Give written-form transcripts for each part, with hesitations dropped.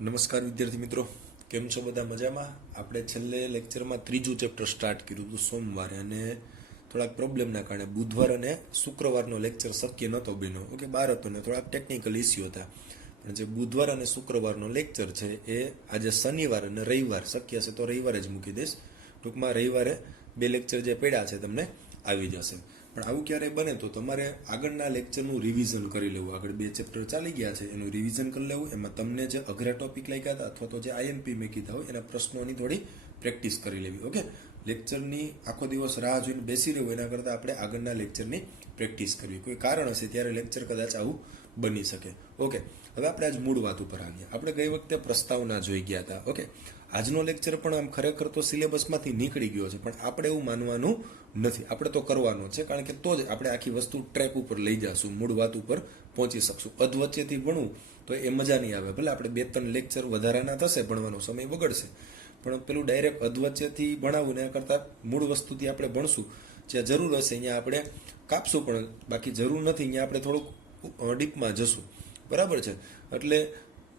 નમસ્કાર વિદ્યાર્થી મિત્રો, કેમ છો બધા? મજામાં? આપણે છેલ્લે લેક્ચરમાં ત્રીજું ચેપ્ટર સ્ટાર્ટ કર્યું હતું સોમવારે, અને થોડાક પ્રોબ્લેમના કારણે બુધવાર અને શુક્રવારનો લેક્ચર શક્ય નહોતો બન્યો. ઓકે, બહાર હતો ને થોડાક ટેકનિકલ ઇસ્યુ હતા. પણ જે બુધવાર અને શુક્રવારનો લેક્ચર છે એ આજે શનિવાર અને રવિવાર શક્ય છે તો રવિવારે જ મૂકી દઈશ. ટૂંકમાં રવિવારે બે લેક્ચર જે પડ્યા છે તમને આવી જશે. પણ આવું ક્યારેય બને તો તમારે આગળના લેક્ચરનું રિવિઝન કરી લેવું. આગળ બે ચેપ્ટર ચાલી ગયા છે એનું રિવિઝન કરી લેવું. એમાં તમને જે અઘરા ટોપિક લાગ્યા હતા અથવા તો જે આઈએમપી મેં કીધા હોય એના પ્રશ્નોની થોડી પ્રેક્ટિસ કરી લેવી. ઓકે, લેક્ચરની આખો દિવસ રાહ જોઈને બેસી રહેવું એના કરતાં આપણે આગળના લેક્ચરની પ્રેક્ટિસ કરવી. કોઈ કારણ હશે ત્યારે લેક્ચર કદાચ આવું બની શકે. ઓકે, હવે આપણે આજ મૂળ વાત ઉપર આવીએ. આપણે ગઈ વખતે પ્રસ્તાવના જોઈ ગયા હતા. ઓકે, આજનો લેક્ચર પણ આમ ખરેખર તો સિલેબસમાંથી નીકળી ગયો છે, પણ આપણે એવું માનવાનું નથી. આપણે તો કરવાનો છે, કારણ કે તો જ આપણે આખી વસ્તુ ટ્રેક ઉપર લઈ જશું, મૂળ વાત ઉપર પહોંચી શકશું. અધવચ્ચેથી ભણવું તો એ મજા નહીં આવે. ભલે આપણે 2-3 લેક્ચર વધારાના થશે, ભણવાનો સમય બગડશે, પણ પેલું ડાયરેક્ટ અધવચ્ચેથી ભણાવવું ને કરતાં મૂળ વસ્તુથી આપણે ભણશું. જ્યાં જરૂર હશે અહીંયા આપણે કાપશું, પણ બાકી જરૂર નથી અહીંયા આપણે થોડુંક ડીપમાં જશું. બરાબર છે? એટલે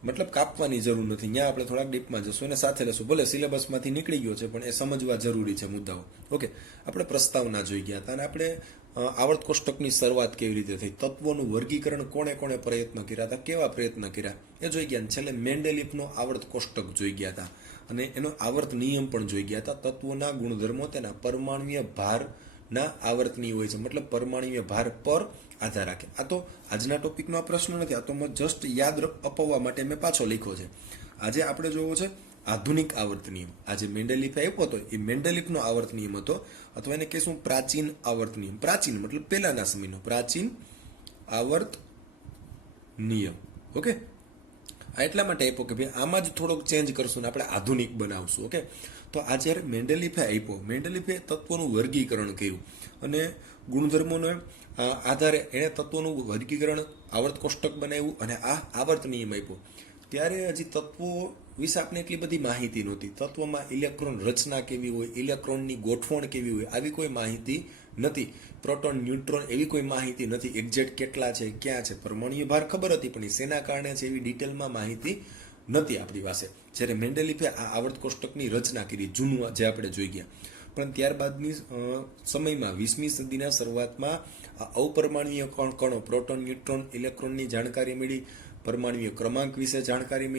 મતલબ કાપવાની જરૂર નથી, ત્યાં આપણે થોડાક ડીપમાં જશું અને સાથે લેશું. ભલે સિલેબસમાંથી નીકળી ગયો છે, પણ એ સમજવા જરૂરી છે મુદ્દાઓ. ઓકે, આપણે પ્રસ્તાવના જોઈ ગયા હતા અને આપણે આવર્ત કોષ્ટકની શરૂઆત કેવી રીતે થઈ, તત્વોનું વર્ગીકરણ કોણે કોણે પ્રયત્ન કર્યા હતા, કેવા પ્રયત્ન કર્યા એ જોઈ ગયા. છેલ્લે મેન્ડેલિફનો આવર્ત કોષ્ટક જોઈ ગયા હતા અને એનો આવર્ત નિયમ પણ જોઈ ગયા હતા. તત્વોના ગુણધર્મો તેના પરમાણુય ભારના આવર્તનીય હોય છે, મતલબ પરમાણુય ભાર પર આધાર રાખે. આ તો આજના ટોપિકનો આ પ્રશ્ન નથી, આ તો જસ્ટ યાદ અપાવવા માટે મેં પાછો લખ્યો છે. આજે આપણે જોવો છે આધુનિક આવર્ત નિયમ. આજે મેન્ડેલિફે આપ્યો હતો એ મેન્ડેલિફનો આવર્ત નિયમ હતો, અથવા એને કહેશું પ્રાચીન આવર્ત નિયમ. પ્રાચીન મતલબ પહેલાના સમયનો પ્રાચીન આવર્ત નિયમ. ઓકે, આ એટલા માટે આપ્યો કે ભાઈ આમાં જ થોડોક ચેન્જ કરશું ને આપણે આધુનિક બનાવશું. ઓકે, તો આ જ્યારે મેન્ડેલિફે આપ્યો, મેન્ડેલિફે તત્વોનું વર્ગીકરણ કર્યું અને ગુણધર્મોને આધારે એણે તત્વોનું વર્ગીકરણ આવર્ત કોષ્ટક બનાવ્યું અને આ આવર્ત નિયમ આપ્યો. ત્યારે હજી તત્વો વિશે આપણે એટલી બધી માહિતી નહોતી. તત્વમાં ઇલેક્ટ્રોન રચના કેવી હોય, ઇલેક્ટ્રોનની ગોઠવણ કેવી હોય, આવી કોઈ માહિતી નથી. પ્રોટોન, ન્યુટ્રોન એવી કોઈ માહિતી નથી. એક્ઝેક્ટ કેટલા છે, ક્યાં છે, પરમાણુય ભાર ખબર હતી, પણ એ શેના કારણે છે એવી ડિટેલમાં માહિતી નથી આપણી પાસે. જ્યારે મેન્ડેલિફે આ આવર્ત કોષ્ટકની રચના કરી, જૂનું જે આપણે જોઈ ગયા. પણ ત્યારબાદની સમયમાં 20મી સદીના શરૂઆતમાં અપરમાણુય કણો, પ્રોટોન, ન્યુટ્રોન, ઇલેક્ટ્રોનની જાણકારી મળી, પરમાણુય ક્રમાંક વિશે જાણકારી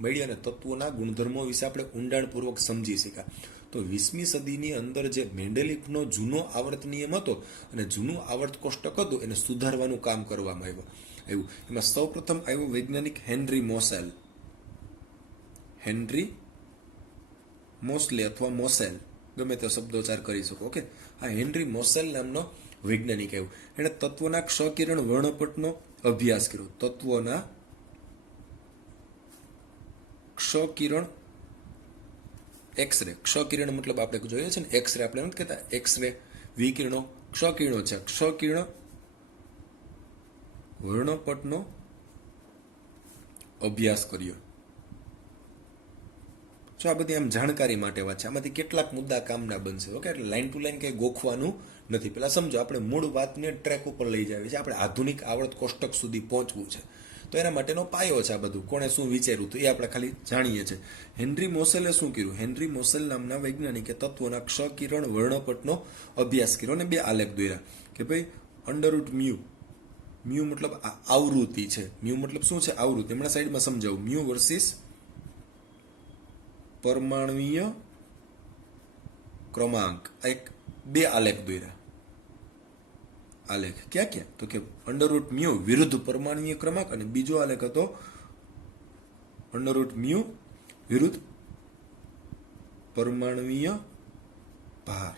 મળી અને તત્વોના ગુણધર્મો વિશે આપણે ઊંડાણપૂર્વક સમજી શક્યા. તો 20મી સદીની અંદર જે મેન્ડેલિફનો જૂનો આવર્ત નિયમ હતો અને જૂનું આવર્ત કોષ્ટક હતું એને સુધારવાનું કામ કરવામાં આવ્યું. એમાં સૌપ્રથમ આવ્યો વૈજ્ઞાનિક હેનરી મોસેલ. હેનરી મોસ્લે અથવા મોસેલ, ગમે તે શબ્દોચ્ચાર કરી શકો. ઓકે, આ હેનરી મોસેલ નામનો વૈજ્ઞાનિક આવ્યો. એણે તત્વોના ક્ષકિરણ વર્ણપટનો અભ્યાસ કર્યો. તત્વોના ક્ષકિરણ, એક્સરે. ક્ષકિરણ મતલબ આપણે જોઈએ છે ને એક્સરે, આપણે નથી કહેતા એક્સરે, વિકિરણો, ક્ષકિરણો છે. ક્ષકિરણ વર્ણપટનો અભ્યાસ કર્યો. જો આ બધી આમ જાણકારી માટે વાત છે, આમાંથી કેટલાક મુદ્દા કામના બનશે. ઓકે, એટલે લાઈન ટુ લાઈન કંઈ ગોખવાનું નથી. પેલા સમજો, આપણે મૂળ વાતને ટ્રેક ઉપર લઈ જાવી છે, આપણે આધુનિક આવર્ત કોષ્ટક સુધી પહોંચવું છે, તો એના માટેનો પાયો છે. આ બધું કોણે શું વિચાર્યું તો એ આપણે ખાલી જાણીએ છીએ. હેનરી મોસેલે શું કર્યું? હેનરી મોસેલ નામના વૈજ્ઞાનિકે તત્વોના ક્ષકિરણ વર્ણપટનો અભ્યાસ કર્યો અને બે આલેખ દોર્યા કે ભાઈ અંડરરૂટ મ્યુ, મ્યુ મતલબ આવૃત્તિ છે. મ્યુ મતલબ શું છે? આવૃત્તિ. હમણાં સાઈડમાં સમજાવું. મ્યુ વર્સિસ પરમાણુય ક્રમાંક. એક બે આલેખ દોર્યા. આલેખ ક્યાં ક્યાં? તો કે અંડરરૂટ મ્યુ વિરુદ્ધ પરમાણુય ક્રમાંક, અને બીજો આલેખ હતો અંડરરૂટ મ્યુ વિરુદ્ધ પરમાણુય ભાર.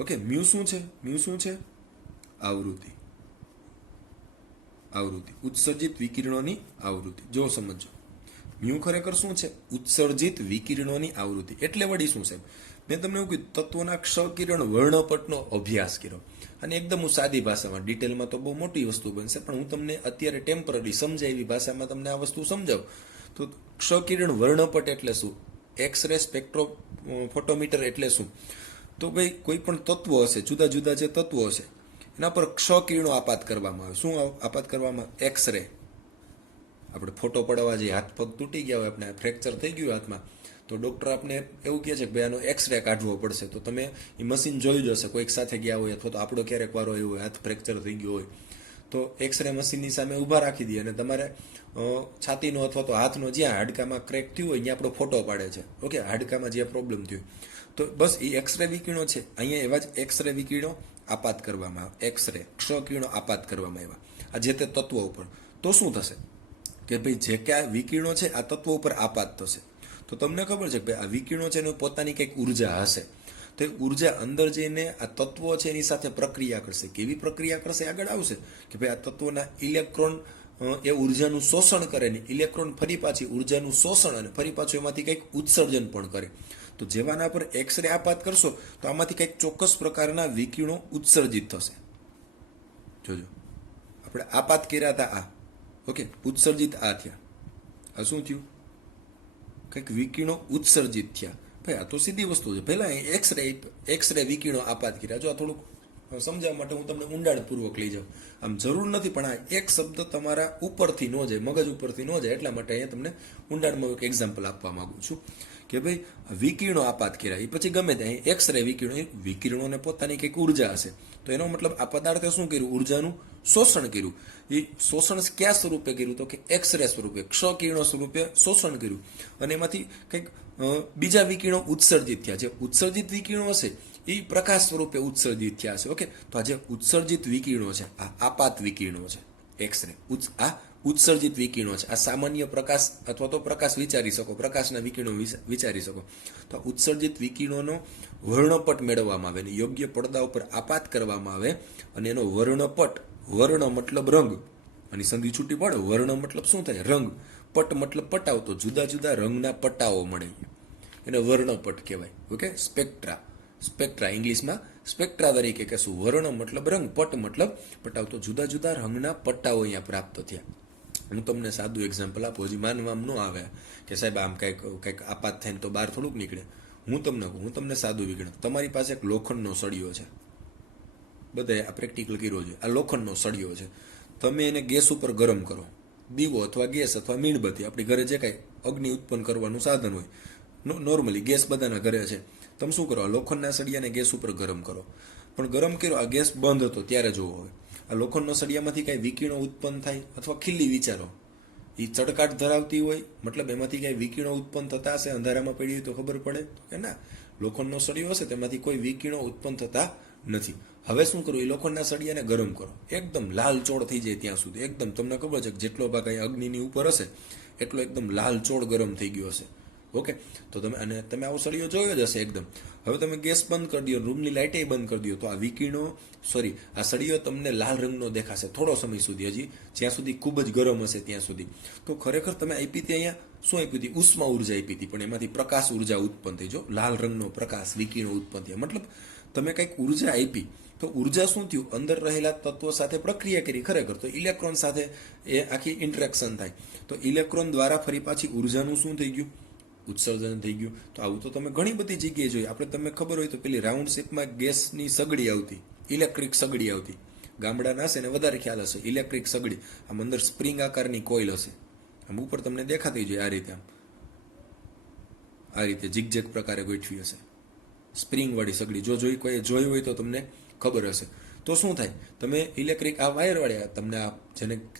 ઓકે, મ્યુ શું છે? મ્યુ શું છે? આવૃત્તિ. આવૃત્તિ, ઉત્સર્જિત વિકિરણોની આવૃત્તિ. જો સમજો, મ્યુ ખરેખર શું છે? ઉત્સર્જિત વિકિરણોની આવૃત્તિ. એટલે વળી શું છે? મેં તમને એવું કીધું, તત્વોના ક્ષકિરણ વર્ણપટનો અભ્યાસ કર્યો. અને એકદમ હું સાદી ભાષામાં, ડિટેલમાં તો બહુ મોટી વસ્તુ બનશે, પણ હું તમને અત્યારે ટેમ્પરરી સમજાય એવી ભાષામાં તમને આ વસ્તુ સમજાવું. તો ક્ષકિરણ વર્ણપટ એટલે શું? એક્સરે સ્પેક્ટ્રો ફોટોમીટર એટલે શું? તો ભાઈ કોઈ પણ તત્વો હશે, જુદા જુદા જે તત્વો હશે એના પર ક્ષકિરણો આપાત કરવામાં આવે. શું આપાત કરવામાં? એક્સરે આપણે ફોટો પડવા જઈએ, હાથ પગ તૂટી ગયા હોય, આપણે ફ્રેક્ચર થઈ ગયું હાથમાં, તો ડૉક્ટર આપને એવું કહે છે કે ભાઈ આનો એક્સરે કાઢવો પડશે. તો તમે એ મશીન જોયું જ હશે, કોઈક સાથે ગયા હોય અથવા તો આપણો ક્યારેક વારો આવ્યો હોય, હાથ ફ્રેક્ચર થઈ ગયો હોય, તો એક્સરે મશીનની સામે ઊભા રાખી દઈએ અને તમારે છાતીનો અથવા તો હાથનો જ્યાં હાડકામાં ક્રેક થયું હોય ત્યાં આપણો ફોટો પાડે છે. ઓકે, હાડકામાં જ્યાં પ્રોબ્લેમ થયું, તો બસ એ એક્સરે વિકિરણો છે. અહીંયા એવા જ એક્સરે વિકિરણો આપાત કરવામાં આવે, એક્સરે ક્ષ કિરણો આપાત કરવામાં આવ્યા આ જે તે તત્વો ઉપર. તો શું થશે કે ભાઈ જે ક્યાં વિકિરણો છે આ તત્વો ઉપર આપાત થશે. તો તમને ખબર છે કે ભાઈ આ વિકિરણો છે એની પોતાની કંઈક ઉર્જા હશે. તો ઉર્જા અંદર જઈને આ તત્વો છે એની સાથે પ્રક્રિયા કરશે. કેવી પ્રક્રિયા કરશે આગળ આવશે કે ભાઈ આ તત્વોના ઇલેક્ટ્રોન એ ઉર્જાનું શોષણ કરે ને ઇલેક્ટ્રોન ફરી પાછી ઉર્જાનું શોષણ અને ફરી પાછું એમાંથી કંઈક ઉત્સર્જન પણ કરે. તો જેવાના પર એક્સરે આપાત કરશો તો આમાંથી કંઈક ચોક્કસ પ્રકારના વિકિરણો ઉત્સર્જિત થશે. જોજો, આપણે આપાત કર્યા હતા આ, ઓકે, ઉત્સર્જિત આ થયા. આ શું થયું? કંઈક વિકિરણો ઉત્સર્જિત થયા. ભાઈ આ તો સીધી વસ્તુ છે. પહેલા એક્સરે વિકિરણો આપાત કર્યા. જો આ થોડુંક સમજાવવા માટે હું તમને ઊંડાણપૂર્વક લઈ જાઉં. આમ જરૂર નથી, પણ આ એક શબ્દ તમારા ઉપરથી ન જાય, મગજ ઉપરથી ન જાય, એટલા માટે અહીંયા તમને ઊંડાણમાં એક એક્ઝામ્પલ આપવા માંગુ છું કે ભાઈ વિકિરણો આપાત કર્યા. એ પછી ગમે ત્યાં એક્સરે વિકિરણોને પોતાની કંઈક ઉર્જા હશે. તો એનો મતલબ આ પદાર્થે શું કર્યું? ઉર્જાનું શોષણ કર્યું. એ શોષણ કયા સ્વરૂપે કર્યું? તો કે એક્સરે સ્વરૂપે, ક્ષ કિરણો સ્વરૂપે શોષણ કર્યું. અને એમાંથી કંઈક બીજા વિકિરણો ઉત્સર્જિત થયા. જે ઉત્સર્જિત વિકિરણો હશે એ પ્રકાશ સ્વરૂપે ઉત્સર્જિત થયા છે. ઓકે, તો આ જે ઉત્સર્જિત વિકિરણો છે આ આપાત વિકિરણો છે. એક્સરે આ ઉત્સર્જિત વિકિરણો છે. આ સામાન્ય પ્રકાશ અથવા તો પ્રકાશ વિચારી શકો, પ્રકાશના વિકિરણો વિચારી શકો. તો આ ઉત્સર્જિત વિકિરણોનો વર્ણપટ મેળવવામાં આવે અને યોગ્ય પડદા ઉપર આપાત કરવામાં આવે અને એનો વર્ણપટ, વર્ણ મતલબ રંગ, અને સંધિ છૂટી પડે. વર્ણ મતલબ શું થાય? રંગ. પટ મતલબ પટાવ. તો જુદા જુદા રંગના પટ્ટાઓ મળે, એને વર્ણપટ કહેવાય. ઓકે, સ્પેક્ટ્રા. સ્પેક્ટ્રા ઇંગ્લિશમાં સ્પેક્ટ્રા તરીકે કહેશું. વર્ણ મતલબ રંગ, પટ મતલબ પટાવ. તો જુદા જુદા રંગના પટ્ટાઓ અહીંયા પ્રાપ્ત થયા. હું તમને સાદું એક્ઝામ્પલ આપું, હજી માનવામાં ન આવે કે સાહેબ આમ કંઈક આપાત થાય ને તો બહાર થોડુંક નીકળે. હું તમને સાદું વિગણ. તમારી પાસે એક લોખંડનો સળિયો છે, બધાએ આ પ્રેક્ટિકલ કર્યો છે. આ લોખંડનો સળિયો છે. તમે એને ગેસ ઉપર ગરમ કરો, દીવો અથવા ગેસ અથવા મીણબત્તી, આપણી ઘરે જે કાંઈ અગ્નિ ઉત્પન્ન કરવાનું સાધન હોય, નોર્મલી ગેસ બધાના ઘરે છે. તમે શું કરો? આ લોખંડના સળિયાને ગેસ ઉપર ગરમ કરો. પણ ગરમ કર્યો, આ ગેસ બંધ હતો ત્યારે જોવો હોય, આ લોખંડનો સળિયામાંથી કાંઈ વિકિરણો ઉત્પન્ન થાય અથવા ખીલી વિચારો, એ ચડકાટ ધરાવતી હોય, મતલબ એમાંથી કાંઈ વિકિરણો ઉત્પન્ન થતા હશે. અંધારામાં પડી હોય તો ખબર પડે કે ના, લોખંડનો સળિયો હશે તેમાંથી કોઈ વિકિરણો ઉત્પન્ન થતા નથી. હવે શું કરવું? એ લોખંડના સળિયાને ગરમ કરો, એકદમ લાલ ચોળ થઈ જાય ત્યાં સુધી. એકદમ તમને ખબર છે કે જેટલો ભાગ અહીં અગ્નિની ઉપર હશે એટલો એકદમ લાલ ચોળ ગરમ થઈ ગયો હશે. ઓકે, તો તમે આવો સળિયો જોયો જ હશે એકદમ. હવે તમે ગેસ બંધ કરી દો, રૂમની લાઇટે બંધ કરી દો, તો આ વિકિરણો આ સળિયો તમને લાલ રંગનો દેખાશે થોડો સમય સુધી, હજી જ્યાં સુધી ખૂબ જ ગરમ હશે ત્યાં સુધી. તો ખરેખર તમે આપી હતી અહીંયા શું આપી હતી? ઉષ્મા ઉર્જા આપી હતી, પણ એમાંથી પ્રકાશ ઉર્જા ઉત્પન્ન થઈ. જો લાલ રંગનો પ્રકાશ વિકિરણો ઉત્પન્ન થયા, મતલબ તમે કંઈક ઉર્જા આપી. તો ઉર્જા શું થયું? અંદર રહેલા તત્વો સાથે પ્રક્રિયા કરી. ખરેખર તો ઇલેક્ટ્રોન સાથે એ આખી ઇન્ટરેક્શન થાય. તો ઇલેક્ટ્રોન દ્વારા ફરી પાછી ઉર્જાનું શું થઈ ગયું? ઉત્સર્જન થઈ ગયું. તો આવું તો તમે ઘણી બધી જગ્યાએ જોયું. આપણે તમને ખબર હોય તો પેલી રાઉન્ડ શેપમાં ગેસની સગડી આવતી, ઇલેક્ટ્રિક સગડી આવતી. ગામડાના હશે ને વધારે ખ્યાલ હશે. ઇલેક્ટ્રિક સગડી, આમ અંદર સ્પ્રિંગ આકારની કોઇલ હશે, આમ ઉપર તમને દેખાતી જોઈએ આ રીતે, આ રીતે ઝીગઝેગ પ્રકારે ગોઠવી હશે સ્પ્રિંગ વાળી સગડી. જો કોઈ જોયું હોય તો તમને ખબર હશે. તો શું થાય? તમે ઇલેક્ટ્રિક આ વાયર વાળા, તમને આ